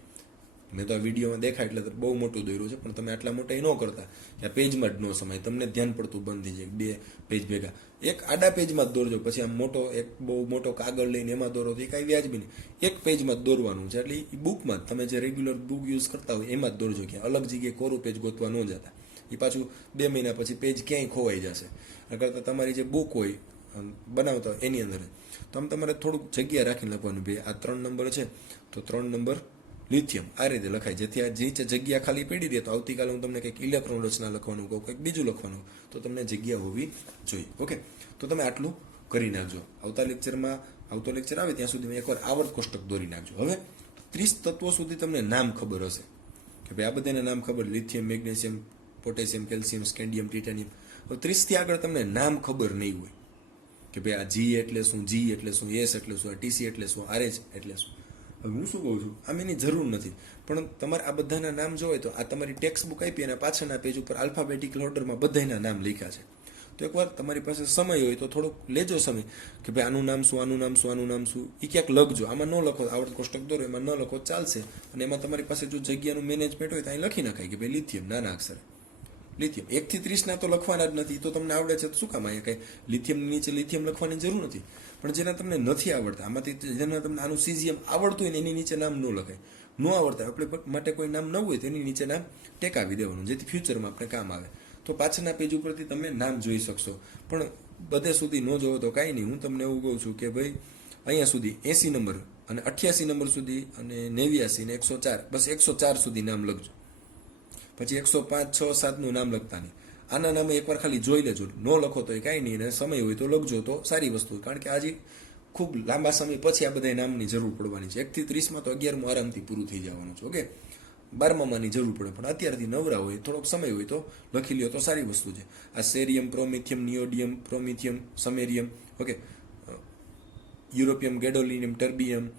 મેં તો આ વિડીયોમાં દેખાય એટલે બહુ મોટું દોર્યું છે, પણ તમે આટલા મોટા ન કરતા કે આ પેજમાં જ ન સમાય, તમને ધ્યાન પડતું બંધ થઈ જાય. 2 પેજ ભેગા એક આડા પેજમાં જ દોરજો, પછી આમ મોટો એક બહુ મોટો કાગળ લઈને એમાં દોરો તો એ કાંઈ વ્યાજબી નહીં. એક પેજમાં જ દોરવાનું છે, એટલે એ બુકમાં જ તમે જે રેગ્યુલર બુક યુઝ કરતા હોય એમાં જ દોરજો, ક્યાં અલગ જગ્યાએ કોરું પેજ ગોતવા ન જતા. એ પાછું 2 મહિના પછી પેજ ક્યાંય ખોવાઈ જશે. એના કરતાં તમારી જે બુક હોય બનાવતા હોય એની અંદર તો આમ તમારે થોડુંક જગ્યા રાખીને લખવાનું. ભાઈ આ 3 નંબર છે તો 3 નંબર લિથિયમ આ રીતે લખાય, જેથી આ જે જગ્યા ખાલી પડી દે તો આવતીકાલે હું તમને કંઈક ઇલેક્ટ્રોન રચના લખવાનું કહું, કંઈક બીજું લખવાનું, તો તમને જગ્યા હોવી જોઈએ, ઓકે. તો તમે આટલું કરી નાખજો. આવતો લેક્ચર આવે ત્યાં સુધી એકવાર આવર્ત કોષ્ટક દોરી નાખજો. હવે 30 તત્વો સુધી તમને નામ ખબર હશે કે ભાઈ આ બધાના નામ ખબર, lithium, magnesium, potassium, calcium, scandium, titanium. હવે 30 થી આગળ તમને નામ ખબર નહીં હોય કે ભાઈ આ જી એટલે શું, જી એટલે શું, એસ એટલે શું, ટીસી એટલે શું, આરએચ એટલે શું. હવે હું શું કહું છું, આમ એની જરૂર નથી, પણ તમારે આ બધાના નામ જોવે તો આ તમારી ટેક્સ્ટ બુક આપી અને પાછળના પેજ ઉપર આલ્ફાબેટિકલ ઓર્ડરમાં બધાના નામ લખ્યા છે. તો એકવાર તમારી પાસે સમય હોય તો થોડોક લેજો સમય કે ભાઈ આનું નામ શું, આનું નામ શું, આનું નામ શું, એ ક્યાંક લખજો. આમાં ન લખો, આવર્ત કોષ્ટક દોરો એમાં ન લખો ચાલશે, અને એમાં તમારી પાસે જો જગ્યાનું મેનેજમેન્ટ હોય તો અહીં લખી નખાય કે ભાઈ લિથિયમ, નાના અક્ષરે લિથિયમ. 1 થી 30 ના તો લખવાના જ નથી, તો તમને આવડે છે તો શું કામ અહીંયા કંઈ લિથિયમની નીચે લિથિયમ લખવાની જરૂર નથી. પણ જેના તમને નથી આવડતા, આમાંથી જેના તમને આનું સીઝિયમ આવડતું હોય ને એની નીચે નામ ન લખાય. ન આવડતા આપણે માટે કોઈ નામ ન હોય તો એની નીચે નામ ટેકાવી દેવાનું, જેથી ફ્યુચરમાં આપણે કામ આવે. તો પાછળના પેજ ઉપરથી તમે નામ જોઈ શકશો, પણ બધે સુધી ન જોવો તો કાંઈ નહીં. હું તમને એવું કહું છું કે ભાઈ અહીંયા સુધી 80 નંબર અને 88 નંબર સુધી અને 89 ને 104, બસ 104 સુધી નામ લખજો. પછી 105, 6, 7નું નામ લખતા નહીં. આના નામે એકવાર ખાલી જોઈ લેજો, ન લખો તો એ કાંઈ નહીં, અને સમય હોય તો લખજો તો સારી વસ્તુ, કારણ કે આજે ખૂબ લાંબા સમય પછી આ બધા નામની જરૂર પડવાની છે. 1 થી 30માં તો 11મું આરામથી પૂરું થઈ જવાનું છે, ઓકે. 12માની જરૂર પડે, પણ અત્યારથી નવરા હોય, થોડોક સમય હોય તો લખી લ્યો તો સારી વસ્તુ છે. આ સેરિયમ, પ્રોમિથિયમ, નિયોડિયમ, પ્રોમિથિયમ, સમેરિયમ, ઓકે, યુરોપિયમ, ગેડોલિનિયમ, ટર્બિયમ,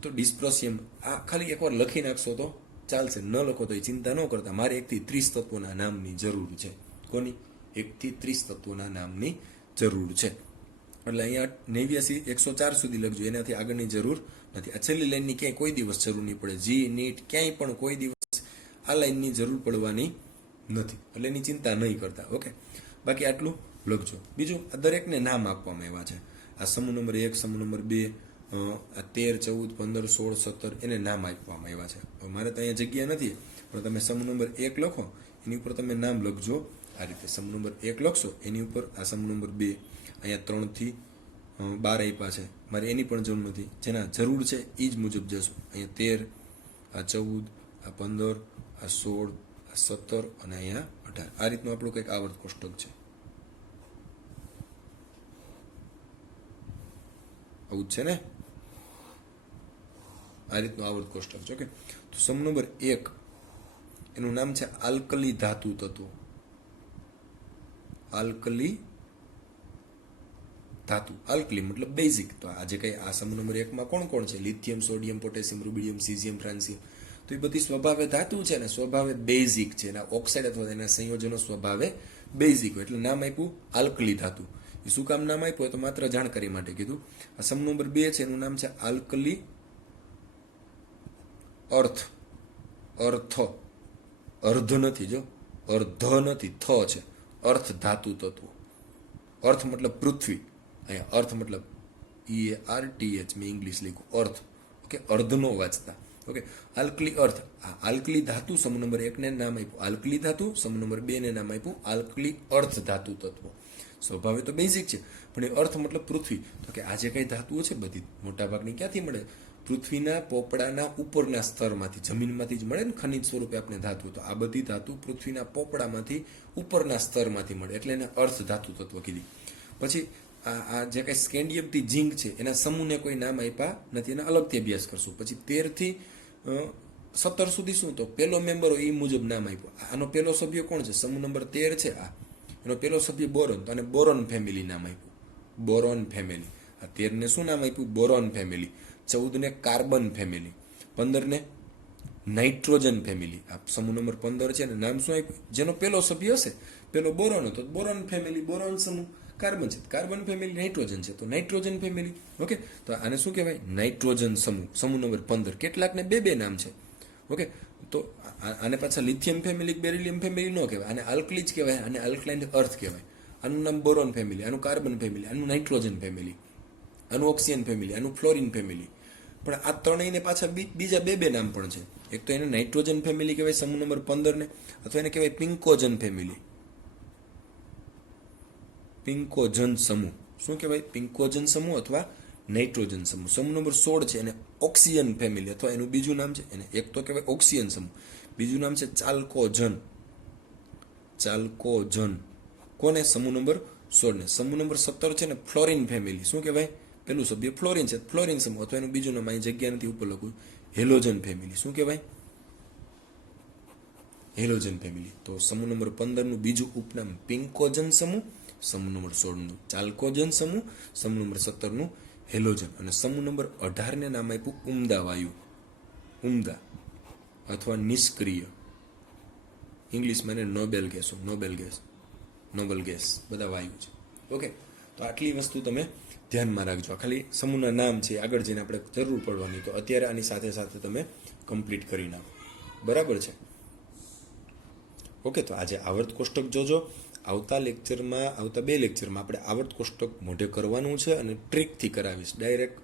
તો ડિસ્પ્રોસિયમ, આ ખાલી એકવાર લખી નાખશો તો ચાલશે. ન લખો તો એ ચિંતા ન કરતા. મારે 1 થી 30 તત્વોના નામની જરૂર છે. કોની? 1 થી 30 તત્વોના નામની જરૂર છે. એટલે અહીંયા 89, 104 સુધી લખજો, એનાથી આગળની જરૂર નથી. આ છેલ્લી લાઈનની ક્યાંય કોઈ દિવસ જરૂર નહીં પડે. જી, નીટ, ક્યાંય પણ કોઈ દિવસ આ લાઈનની જરૂર પડવાની નથી, એટલે એની ચિંતા નહીં કરતા, ઓકે. બાકી આટલું લખજો. બીજું, આ દરેકને નામ આપવામાં આવ્યા છે. આ સમૂહ નંબર 1, સમૂહ નંબર 2, આ 13, 14, 15, 16, 17 એને નામ આપવામાં આવ્યા છે. હવે મારે તો અહીંયા જગ્યા નથી, પણ તમે સમૂહ નંબર 1 લખો, એની ઉપર તમે નામ લખજો આ રીતે. સમૂહ નંબર 1 લખશો એની ઉપર આ સમૂહ નંબર 2, અહીંયા 3 થી 12 આપ્યા છે, મારે એની પણ જરૂર નથી. જેના જરૂર છે એ જ મુજબ જશો. અહીંયા 13, આ 14, આ 15, આ 16, આ 17 અને અહીંયા 18. આ રીતનું આપણું કંઈક આવર્ત કોષ્ટક છે. આવું જ છે ને, આ રીતનું આવર્ત કોષ્ટક છે, ઓકે. તો સમૂહ નંબર 1 એનું નામ છે આલ્કલી ધાતુ તત્વો. આલ્કલી ધાતુ, આલ્કલી મતલબ બેઝિક. તો આજે કઈ આ સમૂહ નંબર 1માં કોણ કોણ છે? Lithium, sodium, potassium, rubidium, caesium, francium. તો એ બધી સ્વભાવે ધાતુ છે ને સ્વભાવે બેઝિક છે. એના ઓક્સાઇડ અથવા એના સંયોજનો સ્વભાવે બેઝિક હોય, એટલે નામ આપ્યું આલ્કલી ધાતુ. એ શું કામ નામ આપ્યું તો માત્ર જાણકારી માટે કીધું. આ સમૂહ નંબર 2 છે એનું નામ છે આલ્કલી અર્થ. અર્થ, અર્ધ નથી, જો અર્ધ નથી, થ છે. અર્થ ધાતુ તત્વો. અર્થ મતલબ પૃથ્વી, અહીંયા અર્થ મતલબ EARTH મેં ઇંગ્લિશ લખ્યું, અર્થ, ઓકે. અર્ધ નો વાંચતા, ઓકે. આલ્કલી અર્થ, આ આલ્કલી ધાતુ સમૂહ નંબર 1 ને નામ આપ્યું આલ્કલી ધાતુ, સમૂહ નંબર 2 ને નામ આપ્યું આલ્કલી અર્થ ધાતુ તત્વો. સ્વભાવે તો બેઝિક છે, પણ એ અર્થ મતલબ પૃથ્વી. તો કે આ જે કઈ ધાતુઓ છે બધી મોટાભાગની ક્યાંથી મળે? પૃથ્વીના પોપડાના ઉપરના સ્તરમાંથી, જમીનમાંથી જ મળે ને ખનિજ સ્વરૂપે આપણે ધાતુ. તો આ બધી ધાતુ પૃથ્વીના પોપડામાંથી ઉપરના સ્તરમાંથી મળે, એટલે એને અર્ધ ધાતુ તત્વ કીધી. પછી આ જે કઈ સ્કેન્ડિયમ થી ઝિંક છે એના સમૂહને કોઈ નામ આપ્યા નથી, એના અલગથી અભ્યાસ કરશું. પછી 13 થી 17 સુધી શું? તો પેલો મેમ્બર હોય એ મુજબ નામ આપ્યું. આનો પેલો સભ્ય કોણ છે? સમૂહ નંબર 13 છે આ, એનો પેલો સભ્ય બોરોન, તો આને બોરોન ફેમિલી નામ આપ્યું. Boron family. આ 13 ને શું નામ આપ્યું? Boron family. 14 ને કાર્બન ફેમિલી. 15 ને નાઇટ્રોજન ફેમિલી. આ સમૂહ નંબર 15 છે ને નામ શું આપ્યું? જેનો પેલો સભ્ય હશે, પેલો બોરોન હતો, બોરોન ફેમિલી, બોરોન સમૂહ. કાર્બન છે, કાર્બન ફેમિલી. નાઇટ્રોજન છે તો નાઇટ્રોજન ફેમિલી. ઓકે, તો આને શું કહેવાય? નાઇટ્રોજન સમૂહ, સમૂહ નંબર 15. કેટલાકને બે નામ છે. ઓકે, તો આને પાછા લિથિયમ ફેમિલી, બેરિલિયમ ફેમિલી ન કહેવાય, આને આલ્કલી જ કહેવાય, આને આલ્કલાઇન અર્થ કહેવાય. આનું નામ બોરોન ફેમિલી, આનું કાર્બન ફેમિલી, આનું નાઇટ્રોજન ફેમિલી, આનું ઓક્સિજન ફેમિલી, આનું ફ્લોરિન ફેમિલી. પણ આ ત્રણેયને પાછા બીજા બે નામ પણ છે. એક તો એને નાઇટ્રોજન ફેમિલી કહેવાય સમૂહ નંબર 15 ને, અથવા એને કહેવાય પિંકોજન ફેમિલી. પિંકોજન સમૂહ. શું કહેવાય? પિંકોજન સમૂહ અથવા નાઇટ્રોજન સમૂહ. સમૂહ નંબર 16 છે એને ઓક્સિજન ફેમિલી, અથવા એનું બીજું નામ છે, એને એક તો કહેવાય ઓક્સિજન સમૂહ, બીજું નામ છે ચાલ્કોજન. ચાલ્કોજન કોને? સમૂહ નંબર 16 ને. સમૂહ નંબર 17 છે ને ફ્લોરિન ફેમિલી. શું કહેવાય? પેલું સભ્ય ફ્લોરિન છે, ફ્લોરિન સમૂહ, અથવા એનું બીજું નામ અહીં જગ્યા નથી ઉપર લખું, હેલોજન ફેમિલી. શું કહેવાય? Halogen family. તો સમૂહ નંબર 15 નું બીજું ઉપનામ પિંકોજન સમૂહ, સમૂહ નંબર 16 નું ચાલ્કોજન સમૂહ, સમૂહ નંબર 17 નું હેલોજન. અને સમૂહ નંબર 18 ને નામ આપ્યું ઉમદા વાયુ. ઉમદા અથવા નિષ્ક્રિય. ઇંગ્લિશમાં એને noble gas, noble gas, noble gas, બધા વાયુ છે. ઓકે, તો આટલી વસ્તુ તમે ધ્યાનમાં રાખજો. ખાલી સમૂહના નામ છે, આગળ જઈને આપણે જરૂર પડવાની, તો અત્યારે આની સાથે સાથે તમે કમ્પ્લીટ કરી નાખો. બરાબર છે? ઓકે, તો આજે આવર્ત કોષ્ટક જોજો. આવતા લેક્ચરમાં, આવતા 2 લેક્ચરમાં આપણે આવર્ત કોષ્ટક મોઢે કરવાનું છે અને ટ્રીકથી કરાવીશ. ડાયરેક્ટ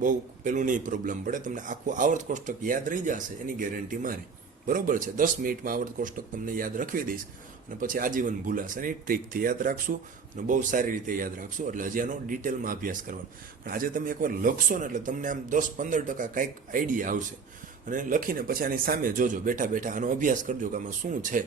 બહુ પેલું નહીં પ્રોબ્લેમ પડે, તમને આખું આવર્ત કોષ્ટક યાદ રહી જશે એની ગેરંટી મારી. બરોબર છે? 10 મિનિટમાં આવર્ત કોષ્ટક તમને યાદ રાખવી દઈશ, અને પછી આજીવન ભૂલાશે નહીં. ટ્રીકથી યાદ રાખશું અને બહુ સારી રીતે યાદ રાખશું. એટલે હજી આનો ડિટેલમાં અભ્યાસ કરવાનો. પણ આજે તમે એકવાર લખશો ને એટલે તમને આમ 10-15% કંઈક આઈડિયા આવશે. અને લખીને પછી આની સામે જોજો, બેઠા બેઠા આનો અભ્યાસ કરજો કે આમાં શું છે,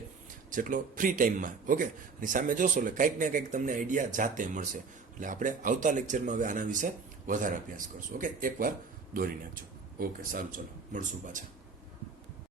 જેટલો ફ્રી ટાઈમમાં. ઓકે, અને સામે જોશો એટલે કંઈક ને કંઈક તમને આઈડિયા જાતે મળશે. એટલે આપણે આવતા લેક્ચરમાં હવે આના વિશે વધારે અભ્યાસ કરશું. ઓકે, એકવાર દોરી નાખજો. ઓકે, સારું, ચલો મળશું પાછા.